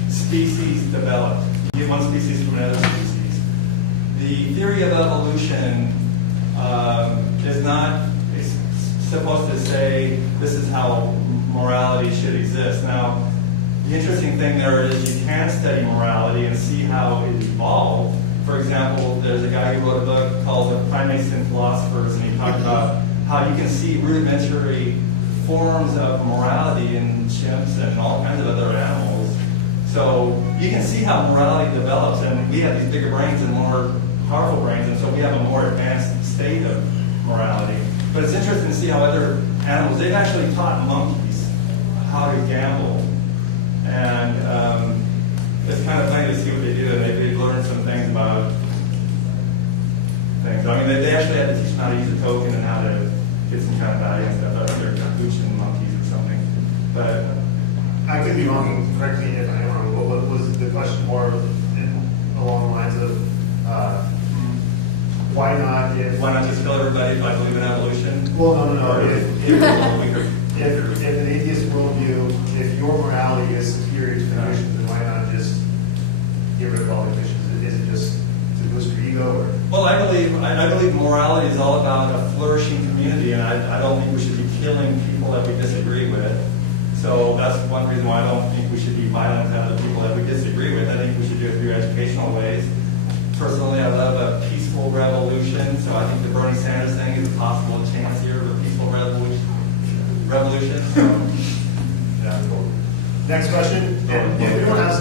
species develop. You get one species from another species. The theory of evolution is not supposed to say this is how morality should exist. Now, the interesting thing there is you can study morality and see how it evolved. For example, there's a guy who wrote a book called The Primates and Philosophers, and he talked about how you can see rudimentary forms of morality in chimps and all kinds of other animals. So you can see how morality develops, and we have these bigger brains and more powerful brains, and so we have a more advanced state of morality. But it's interesting to see how other animals, they've actually taught monkeys how to gamble. And it's kind of funny to see what they do, and they've learned some things about things. I mean, they actually had to teach them how to use a token and how to get some kind of value and stuff. I think they're capuchin monkeys or something. But I could be wrong, correct me if I'm wrong, but what was the question more along the lines of why not just kill everybody if I believe in evolution? Well, no. If If an atheist worldview, if your morality is superior to the Christians, then why not just get rid of all the Christians? Is it just to boost your ego? Or? Well, I believe morality is all about a flourishing community, and I don't think we should be killing people that we disagree with. So that's one reason why I don't think we should be violent to other people that we disagree with. I think we should do it through educational ways. Personally, I love a peaceful revolution, so I think the Bernie Sanders thing is a possible chance here of a peaceful revolution. So, yeah, cool. Next question. If anyone has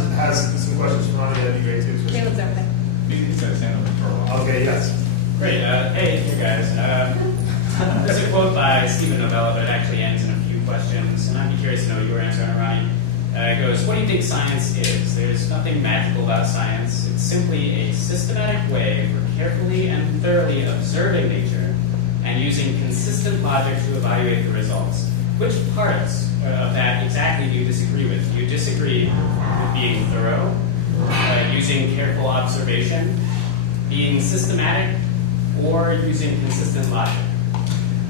some questions for Ronny, that'd be great too. Caleb's over there. He's got to stand up for a while. Okay, yes. Great. Hey, you guys. There's a quote by Stephen Novella, but it actually ends in a few questions, and I'd be curious to know your answer on it, Ronny. It goes, what do you think science is? There's nothing magical about science. It's simply a systematic way for carefully and thoroughly observing nature and using consistent logic to evaluate the results. Which parts of that exactly do you disagree with? Do you disagree with being thorough, using careful observation, being systematic, or using consistent logic?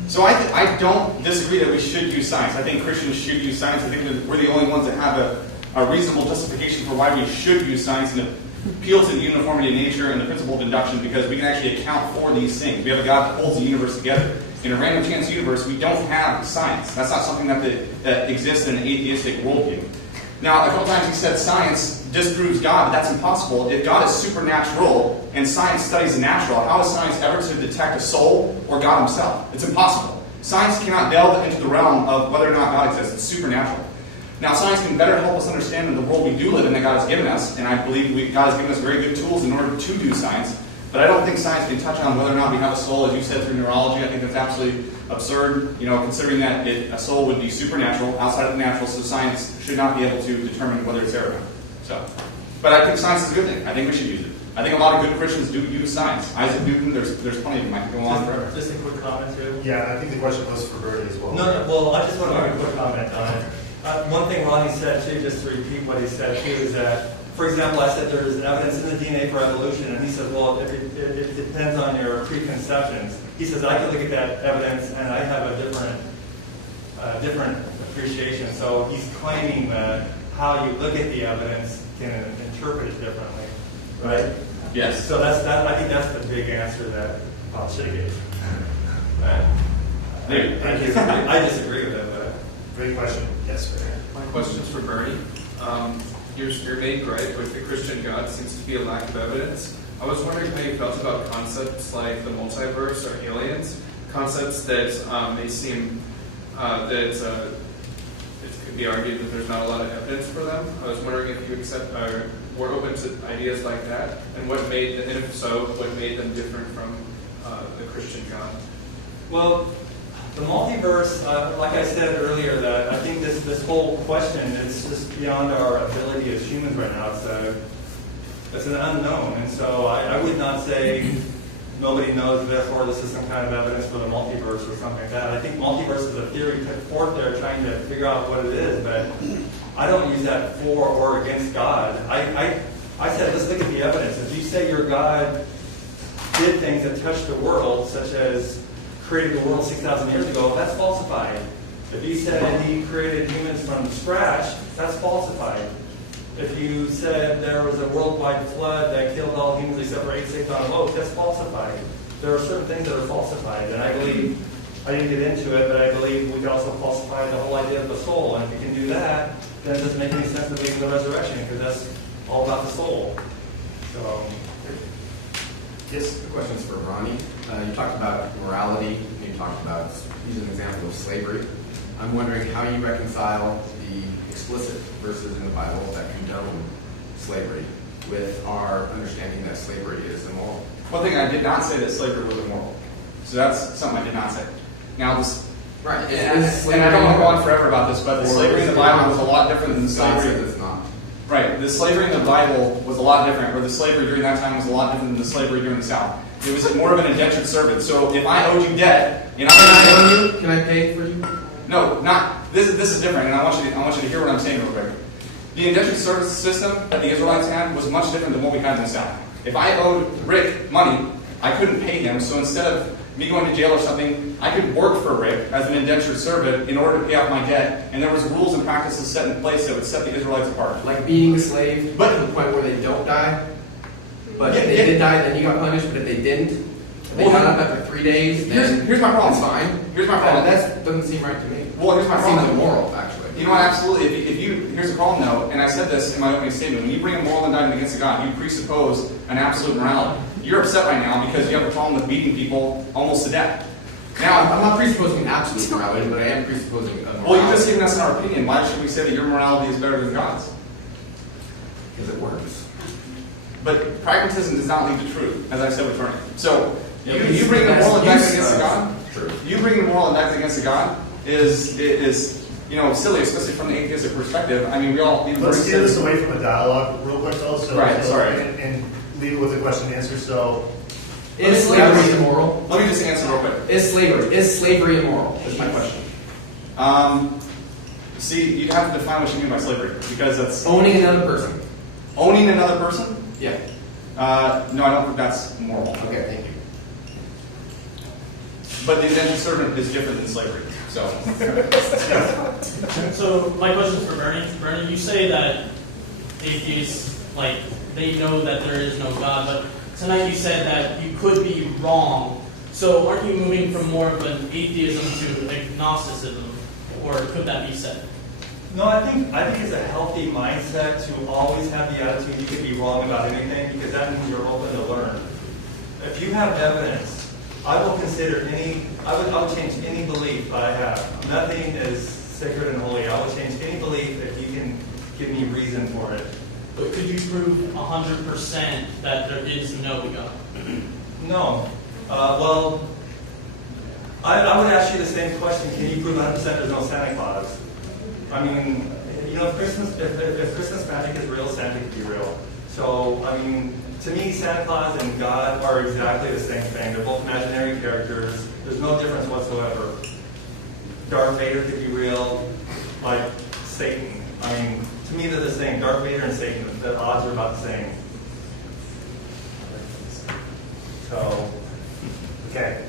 So I don't disagree that we should use science. I think Christians should use science. I think that we're the only ones that have a reasonable justification for why we should use science and appeal to the uniformity of nature and the principle of induction, because we can actually account for these things. We have a God that holds the universe together. In a random chance universe, we don't have science. That's not something that exists in an atheistic worldview. Now, a couple times he said science disproves God, but that's impossible. If God is supernatural and science studies the natural, how is science ever to detect a soul or God himself? It's impossible. Science cannot delve into the realm of whether or not God exists. It's supernatural. Now, science can better help us understand the world we do live in that God has given us, and I believe God has given us very good tools in order to do science. But I don't think science can touch on whether or not we have a soul, as you said, through neurology. I think that's absolutely absurd, considering that a soul would be supernatural, outside of the natural, so science should not be able to determine whether it's there or not. But I think science is a good thing. I think we should use it. I think a lot of good Christians do use science. Isaac Newton, there's plenty of them. I can go on forever. Just a quick comment too. Yeah, I think the question was for Bernie as well. Well, I just want to make a quick comment on it. One thing Ronny said too, just to repeat what he said too, is that for example, I said there's evidence in the DNA for evolution, and he says, well, it depends on your preconceptions. He says, I can look at that evidence, and I have a different appreciation. So he's claiming that how you look at the evidence can interpret it differently, right? Yes. So I think that's the big answer that Paul should have gave. Right? I disagree with it, but Great question. Yes, Barry. My question's for Bernie. Your main gripe with the Christian God seems to be a lack of evidence. I was wondering how you felt about concepts like the multiverse or aliens, concepts that may seem that it could be argued that there's not a lot of evidence for them. I was wondering if you accept or were open to ideas like that, and what made, and if so, what made them different from the Christian God? well, the multiverse, like I said earlier, that I think this whole question is just beyond our ability as humans right now. It's an unknown, and so I would not say nobody knows this or this is some kind of evidence for the multiverse or something like that. I think multiverse is a theory put forth there trying to figure out what it is, but I don't use that for or against God. I said, let's look at the evidence. If you say your God did things that touched the world, such as created the world 6,000 years ago, that's falsified. If you said he created humans from scratch, that's falsified. If you said there was a worldwide flood that killed all humans except for 8 saved on a boat, that's falsified. There are certain things that are falsified, and I believe, I didn't get into it, but I believe we can also falsify the whole idea of the soul, and if you can do that, then it doesn't make any sense to believe in the resurrection, because that's all about the soul. So, Yes. The question's for Ronny. You talked about morality, and you talked about, using an example of slavery. I'm wondering how you reconcile the explicit verses in the Bible that condone slavery with our understanding that slavery is immoral. One thing I did not say that slavery was immoral. So that's something I did not say. Now this, Right. and I don't want to go on forever about this, but the slavery in the Bible was a lot different than the God slavery. says it's not. Right, the slavery in the Bible was a lot different, or the slavery during that time was a lot different than the slavery during the South. It was more of an indentured servant. So if I owed you debt, and Can I pay for you? no, not this. This is different, and I want you to hear what I'm saying real quick. The indentured service system that the Israelites had was much different than what we had in the South. If I owed Rick money, I couldn't pay him. So instead of me going to jail or something, I could work for Rick as an indentured servant in order to pay off my debt, and there was rules and practices set in place that would set the Israelites apart. Like being a slave, But- to the point where they don't die? But Yeah, if they yeah. did die, then you got punished, but if they didn't, if they Well, got up after 3 days, then here's my problem. that's fine. Here's my problem. That doesn't seem right to me. Well, here's my That problem. seems immoral, actually. You know what? Absolutely. Here's the problem, though, and I said this in my opening statement. When you bring a moral indictment against a God, you presuppose an absolute morality. You're upset right now because you have a problem with beating people almost to death. Now, I'm not presupposing absolute morality, but I am presupposing a morality. Well, you're just giving us our opinion. Why should we say that your morality is better than God's? Because it works. But pragmatism does not lead to truth, as I said with Bernie. So Yeah, you bring the moral indictment against a God. True. You bring the moral indictment against a God is silly, especially from the atheistic perspective. I mean, we all. Let's steer this away from a dialogue real quick, though. Right, sorry. And leave it with a question and answer. So, Is slavery immoral? Let me just answer real quick. Is slavery immoral? Is my question. See, you'd have to define what you mean by slavery, because that's Owning another person. owning another person. Yeah. No, I don't think that's moral. Okay, thank you. But the indentured servant is different than slavery. So, So my question is for Bernie. Bernie, you say that atheists, like, they know that there is no God, but tonight you said that you could be wrong. So aren't you moving from more of an atheism to agnosticism, or could that be said? no, I think it's a healthy mindset to always have the attitude you could be wrong about anything, because that means you're open to learn. If you have evidence, I will consider I would change any belief I have. Nothing is sacred and holy. I will change any belief if you can give me reason for it. But could you prove 100% that there is no God? No. Well, I would ask you the same question. Can you prove 100% there's no Santa Claus? I mean, if Christmas magic is real, Santa could be real. So, I mean, to me, Santa Claus and God are exactly the same thing. They're both imaginary characters. There's no difference whatsoever. Darth Vader could be real, like Satan. I mean, to To me, they're the same. Darth Vader and Satan, the odds are about the same. So, Okay.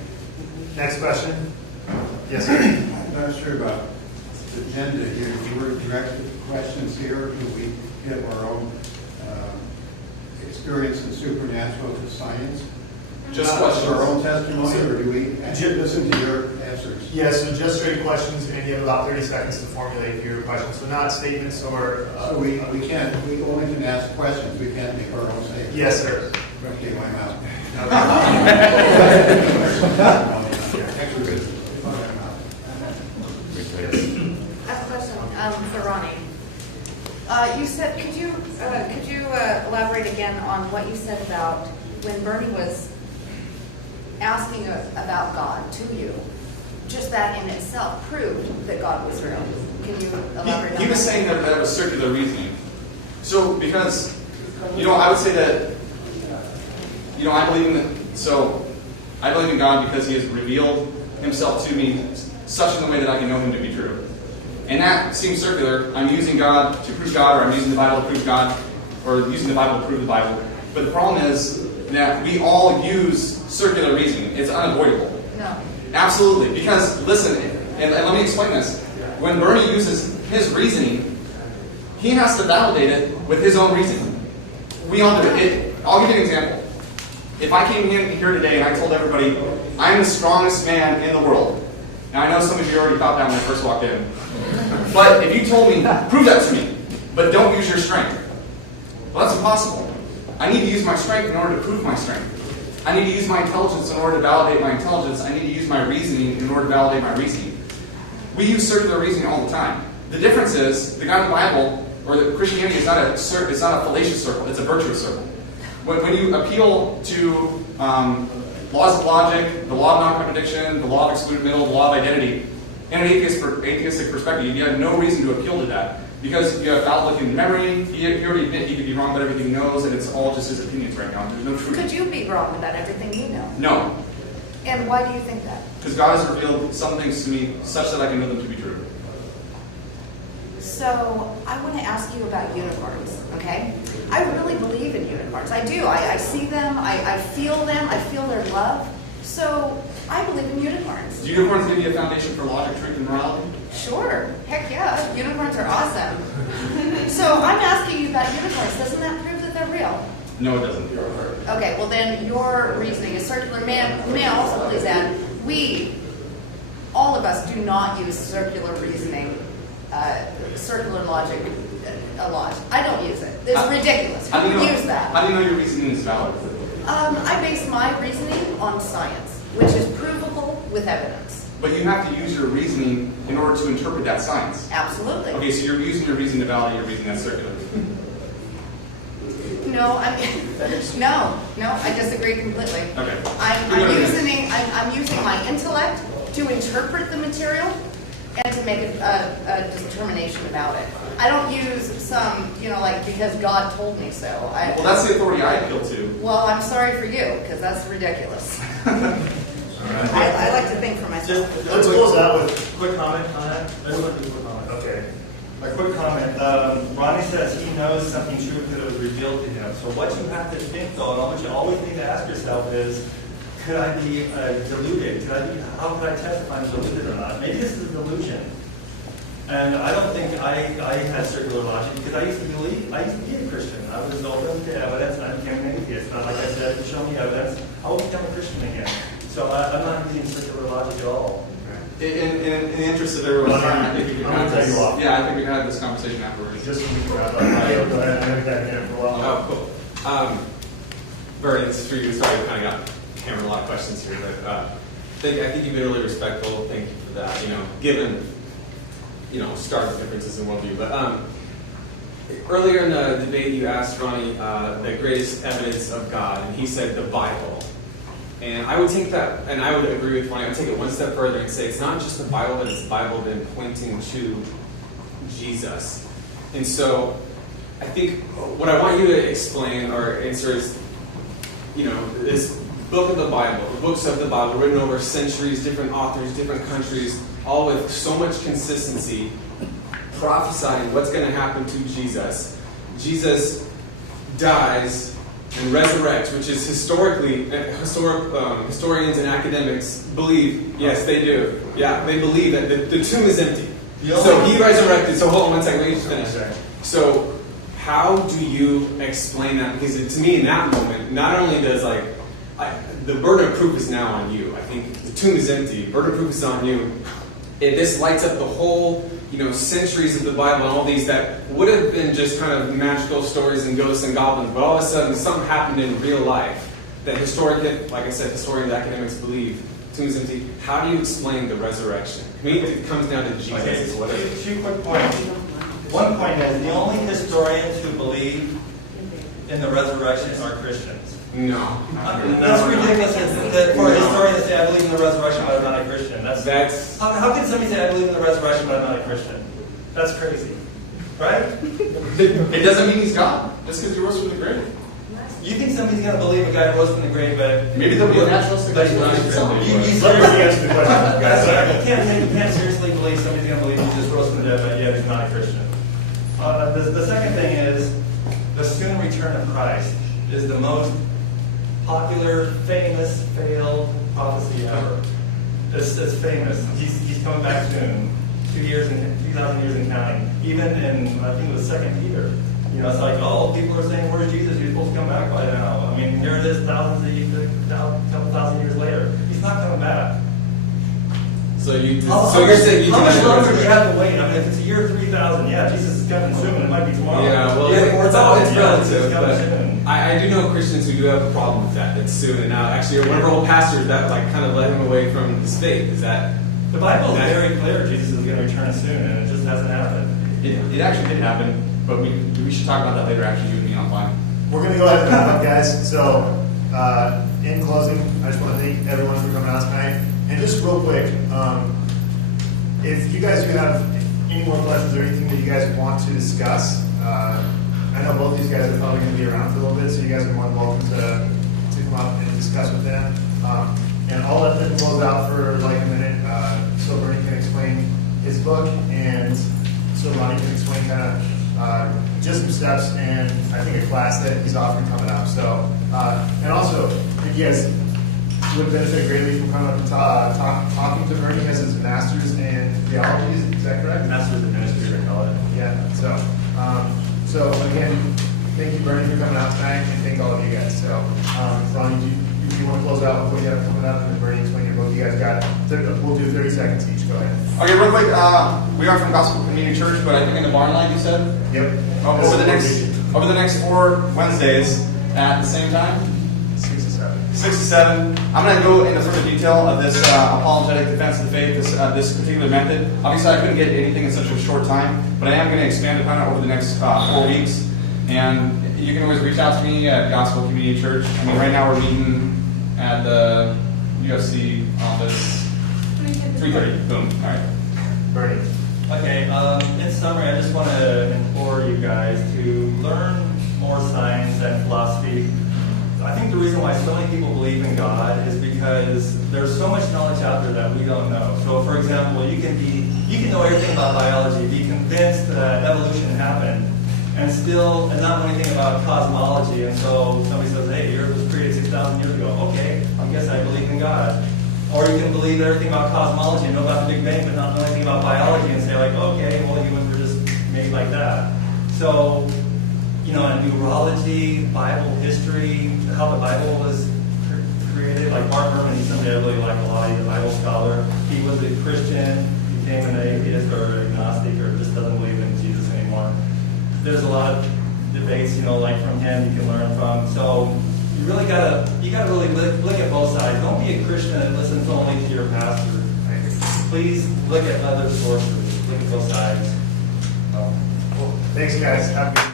Next question. Yes, sir. I'm not sure about the agenda here. We were directed questions here. Do we give our own experience in supernatural to science? Just Our questions. own testimony, or do we listen to your answers? Yes, so just straight questions, and you have about 30 seconds to formulate your questions. So not statements or... So we only can ask questions. We can't make our own statements. Yes, sir. Okay, I'm out. I have a question for Ronny. You said, could you elaborate again on what you said about when Bernie was asking about God to you? Just that in itself proved that God was real. Can you elaborate on that? He was saying that was circular reasoning. So, because, I would say that, I believe in God because He has revealed Himself to me such in a way that I can know Him to be true. And that seems circular. I'm using God to prove God, or I'm using the Bible to prove God, or using the Bible to prove the Bible. But the problem is that we all use circular reasoning. It's unavoidable. No. Absolutely. Because, listen, and let me explain this. When Bernie uses his reasoning, he has to validate it with his own reasoning. We all do it. I'll give you an example. If I came in here today and I told everybody, I'm the strongest man in the world. Now, I know some of you already thought that when I first walked in. But if you told me, prove that to me, but don't use your strength. Well, that's impossible. I need to use my strength in order to prove my strength. I need to use my intelligence in order to validate my intelligence. I need to use my reasoning in order to validate my reasoning. We use circular reasoning all the time. The difference is, the God of the Bible, or the Christianity is not a fallacious circle, it's a virtuous circle. When you appeal to laws of logic, the law of non-contradiction, the law of excluded middle, the law of identity, in an atheistic perspective, you have no reason to appeal to that. Because you have outlook in memory, he already admit he could be wrong about everything he knows, and it's all just his opinions right now. There's no truth. Could you be wrong about everything you know? No. And why do you think that? Because God has revealed some things to me such that I can know them to be true. So, I want to ask you about unicorns, okay? I really believe in unicorns. I do. I see them, I feel them, I feel their love. So, I believe in unicorns. Do unicorns give you a foundation for logic, truth, and morality? Sure. Heck yeah. Unicorns are awesome. So, I'm asking you about unicorns. Doesn't that prove that they're real? No, it doesn't. Okay, well then your reasoning is circular. May I also please add, all of us do not use circular reasoning, circular logic a lot. I don't use it. It's ridiculous. Who would use that? How do you know your reasoning is valid? I base my reasoning on science, which is provable with evidence. But you have to use your reasoning in order to interpret that science. Absolutely. Okay, so you're using your reasoning to validate your reasoning that's circular. No, I disagree completely. Okay. I'm using my intellect to interpret the material and to make a determination about it. I don't use some, because God told me so. Well, that's the authority I appeal to. Well, I'm sorry for you, because that's ridiculous. I like to think for myself. Let's close out with a quick comment on that. I just want to do a quick comment. Okay. A quick comment. Ronny says he knows something true because it was revealed to him. So what you have to think, though, and what you always need to ask yourself is, could I be deluded? How could I test if I'm deluded or not? Maybe this is a delusion. And I don't think I had circular logic because I used to be a Christian. I was open to evidence and I became an atheist. But like I said, if you show me evidence, I will become a Christian again. So I'm not using circular logic at all. In the interest of everyone's time, I think we can have this. Yeah, I think we can have this conversation afterwards. Just when we wrap up. Go ahead. I haven't got in for a while. Oh, cool. Bernie, this is for you. Sorry, we kind of got hammered a lot of questions here, but I think you've been really respectful. Thank you for that. Given stark differences in worldview. But earlier in the debate, you asked Ronny the greatest evidence of God, and he said the Bible. And I would take that, and I would agree with Ronny. I would take it one step further and say it's not just the Bible, but it's the Bible then pointing to Jesus. And so I think what I want you to explain or answer is, this book of the Bible, the books of the Bible written over centuries, different authors, different countries, all with so much consistency. prophesying what's going to happen to Jesus. Jesus dies and resurrects, which is historians and academics believe, yes, they do. Yeah, they believe that the tomb is empty. So he resurrected. So hold on one second, let me just finish. So how do you explain that? Because to me, in that moment, not only does the burden of proof is now on you. I think the tomb is empty. Burden of proof is on you. This lights up the whole, centuries of the Bible and all these that would have been just kind of magical stories and ghosts and goblins, but all of a sudden something happened in real life that historians and academics believe. The tomb is empty. How do you explain the resurrection? I mean, it comes down to Jesus. Okay, Or whatever. two quick points. One point is the only historians who believe in the resurrection are Christians. No. That's ridiculous for a historian to say, I believe in the resurrection, but I'm not a Christian. How can somebody say, I believe in the resurrection, but I'm not a Christian? That's crazy. Right? It doesn't mean he's God, just because he rose from the grave. You think somebody's going to believe a guy rose from the grave, but... Maybe there'll be a naturalistic explanation. You can't seriously believe somebody's going to believe he just rose from the dead, but yet he's not a Christian. The second thing is, the soon return of Christ is the most popular, famous, failed prophecy ever. It's famous. He's coming back soon. 2,000 years and counting. Even in, I think it was 2 Peter. It's like, people are saying, where's Jesus? He's supposed to come back by now. I mean, here it is, couple thousand years later. He's not coming back. So you're saying how much longer do you have to wait? I mean, if it's a year 3,000, yeah, Jesus is coming soon. It might be tomorrow. Yeah, well, it's always relative. But I do know Christians who do have a problem with that. It's soon. And now, actually, one of our old pastors that kind of led him away from his faith is that the Bible is very clear. Jesus is going to return soon, and it just hasn't happened. It actually did happen, but we should talk about that later. Actually, you and me offline. We're going to go ahead and wrap up, guys. So, in closing, I just want to thank everyone for coming out tonight. And just real quick, if you guys do have any more questions or anything that you guys want to discuss, I know both these guys are probably going to be around for a little bit, so you guys are more than welcome to come up and discuss with them. And I'll let them close out for a minute so Bernie can explain his book and so Ronny can explain kind of just some steps and I think a class that he's offering coming up. So, and also, if you guys would benefit greatly from coming up and talking to Bernie. He has his master's in theology, is that correct? Master's in ministry, they call it. Yeah, so again, thank you, Bernie, for coming out tonight, and thank all of you guys. So, Ronny, do you want to close out what you have coming up, and then Bernie, explain your book. You guys got, we'll do 30 seconds each. Go ahead. Okay, real quick, we are from Gospel Community Church, but I think in the barn line, you said? Yep. Over the next 4 Wednesdays at the same time? 6 to 7. I'm going to go into further detail of this apologetic defense of the faith, this particular method. Obviously, I couldn't get anything in such a short time, but I am going to expand upon it over the next 4 weeks. And you can always reach out to me at Gospel Community Church. I mean, right now we're meeting at the UFC office. 3:30. Boom. All right. Bernie. Okay, in summary, I just want to implore you guys to learn more science and philosophy. I think the reason why so many people believe in God is because there's so much knowledge out there that we don't know. So, for example, you can know everything about biology, be convinced that evolution happened, and not know anything about cosmology. And so somebody says, "Hey, the Earth was created 6,000 years ago." Okay, I guess I believe in God. Or you can believe everything about cosmology and know about the Big Bang, but not know anything about biology, and say okay, well, humans were just made like that. So, in neurology, Bible history, how the Bible was created. Like Mark Herman, he's somebody I really like a lot. He's a Bible scholar. He was a Christian, became an atheist or agnostic, or just doesn't believe in Jesus anymore. There's a lot of debates, like from him you can learn from. So you really gotta really look at both sides. Don't be a Christian and listen only to your pastor. Please look at other sources. Look at both sides. Thanks, guys. Have a good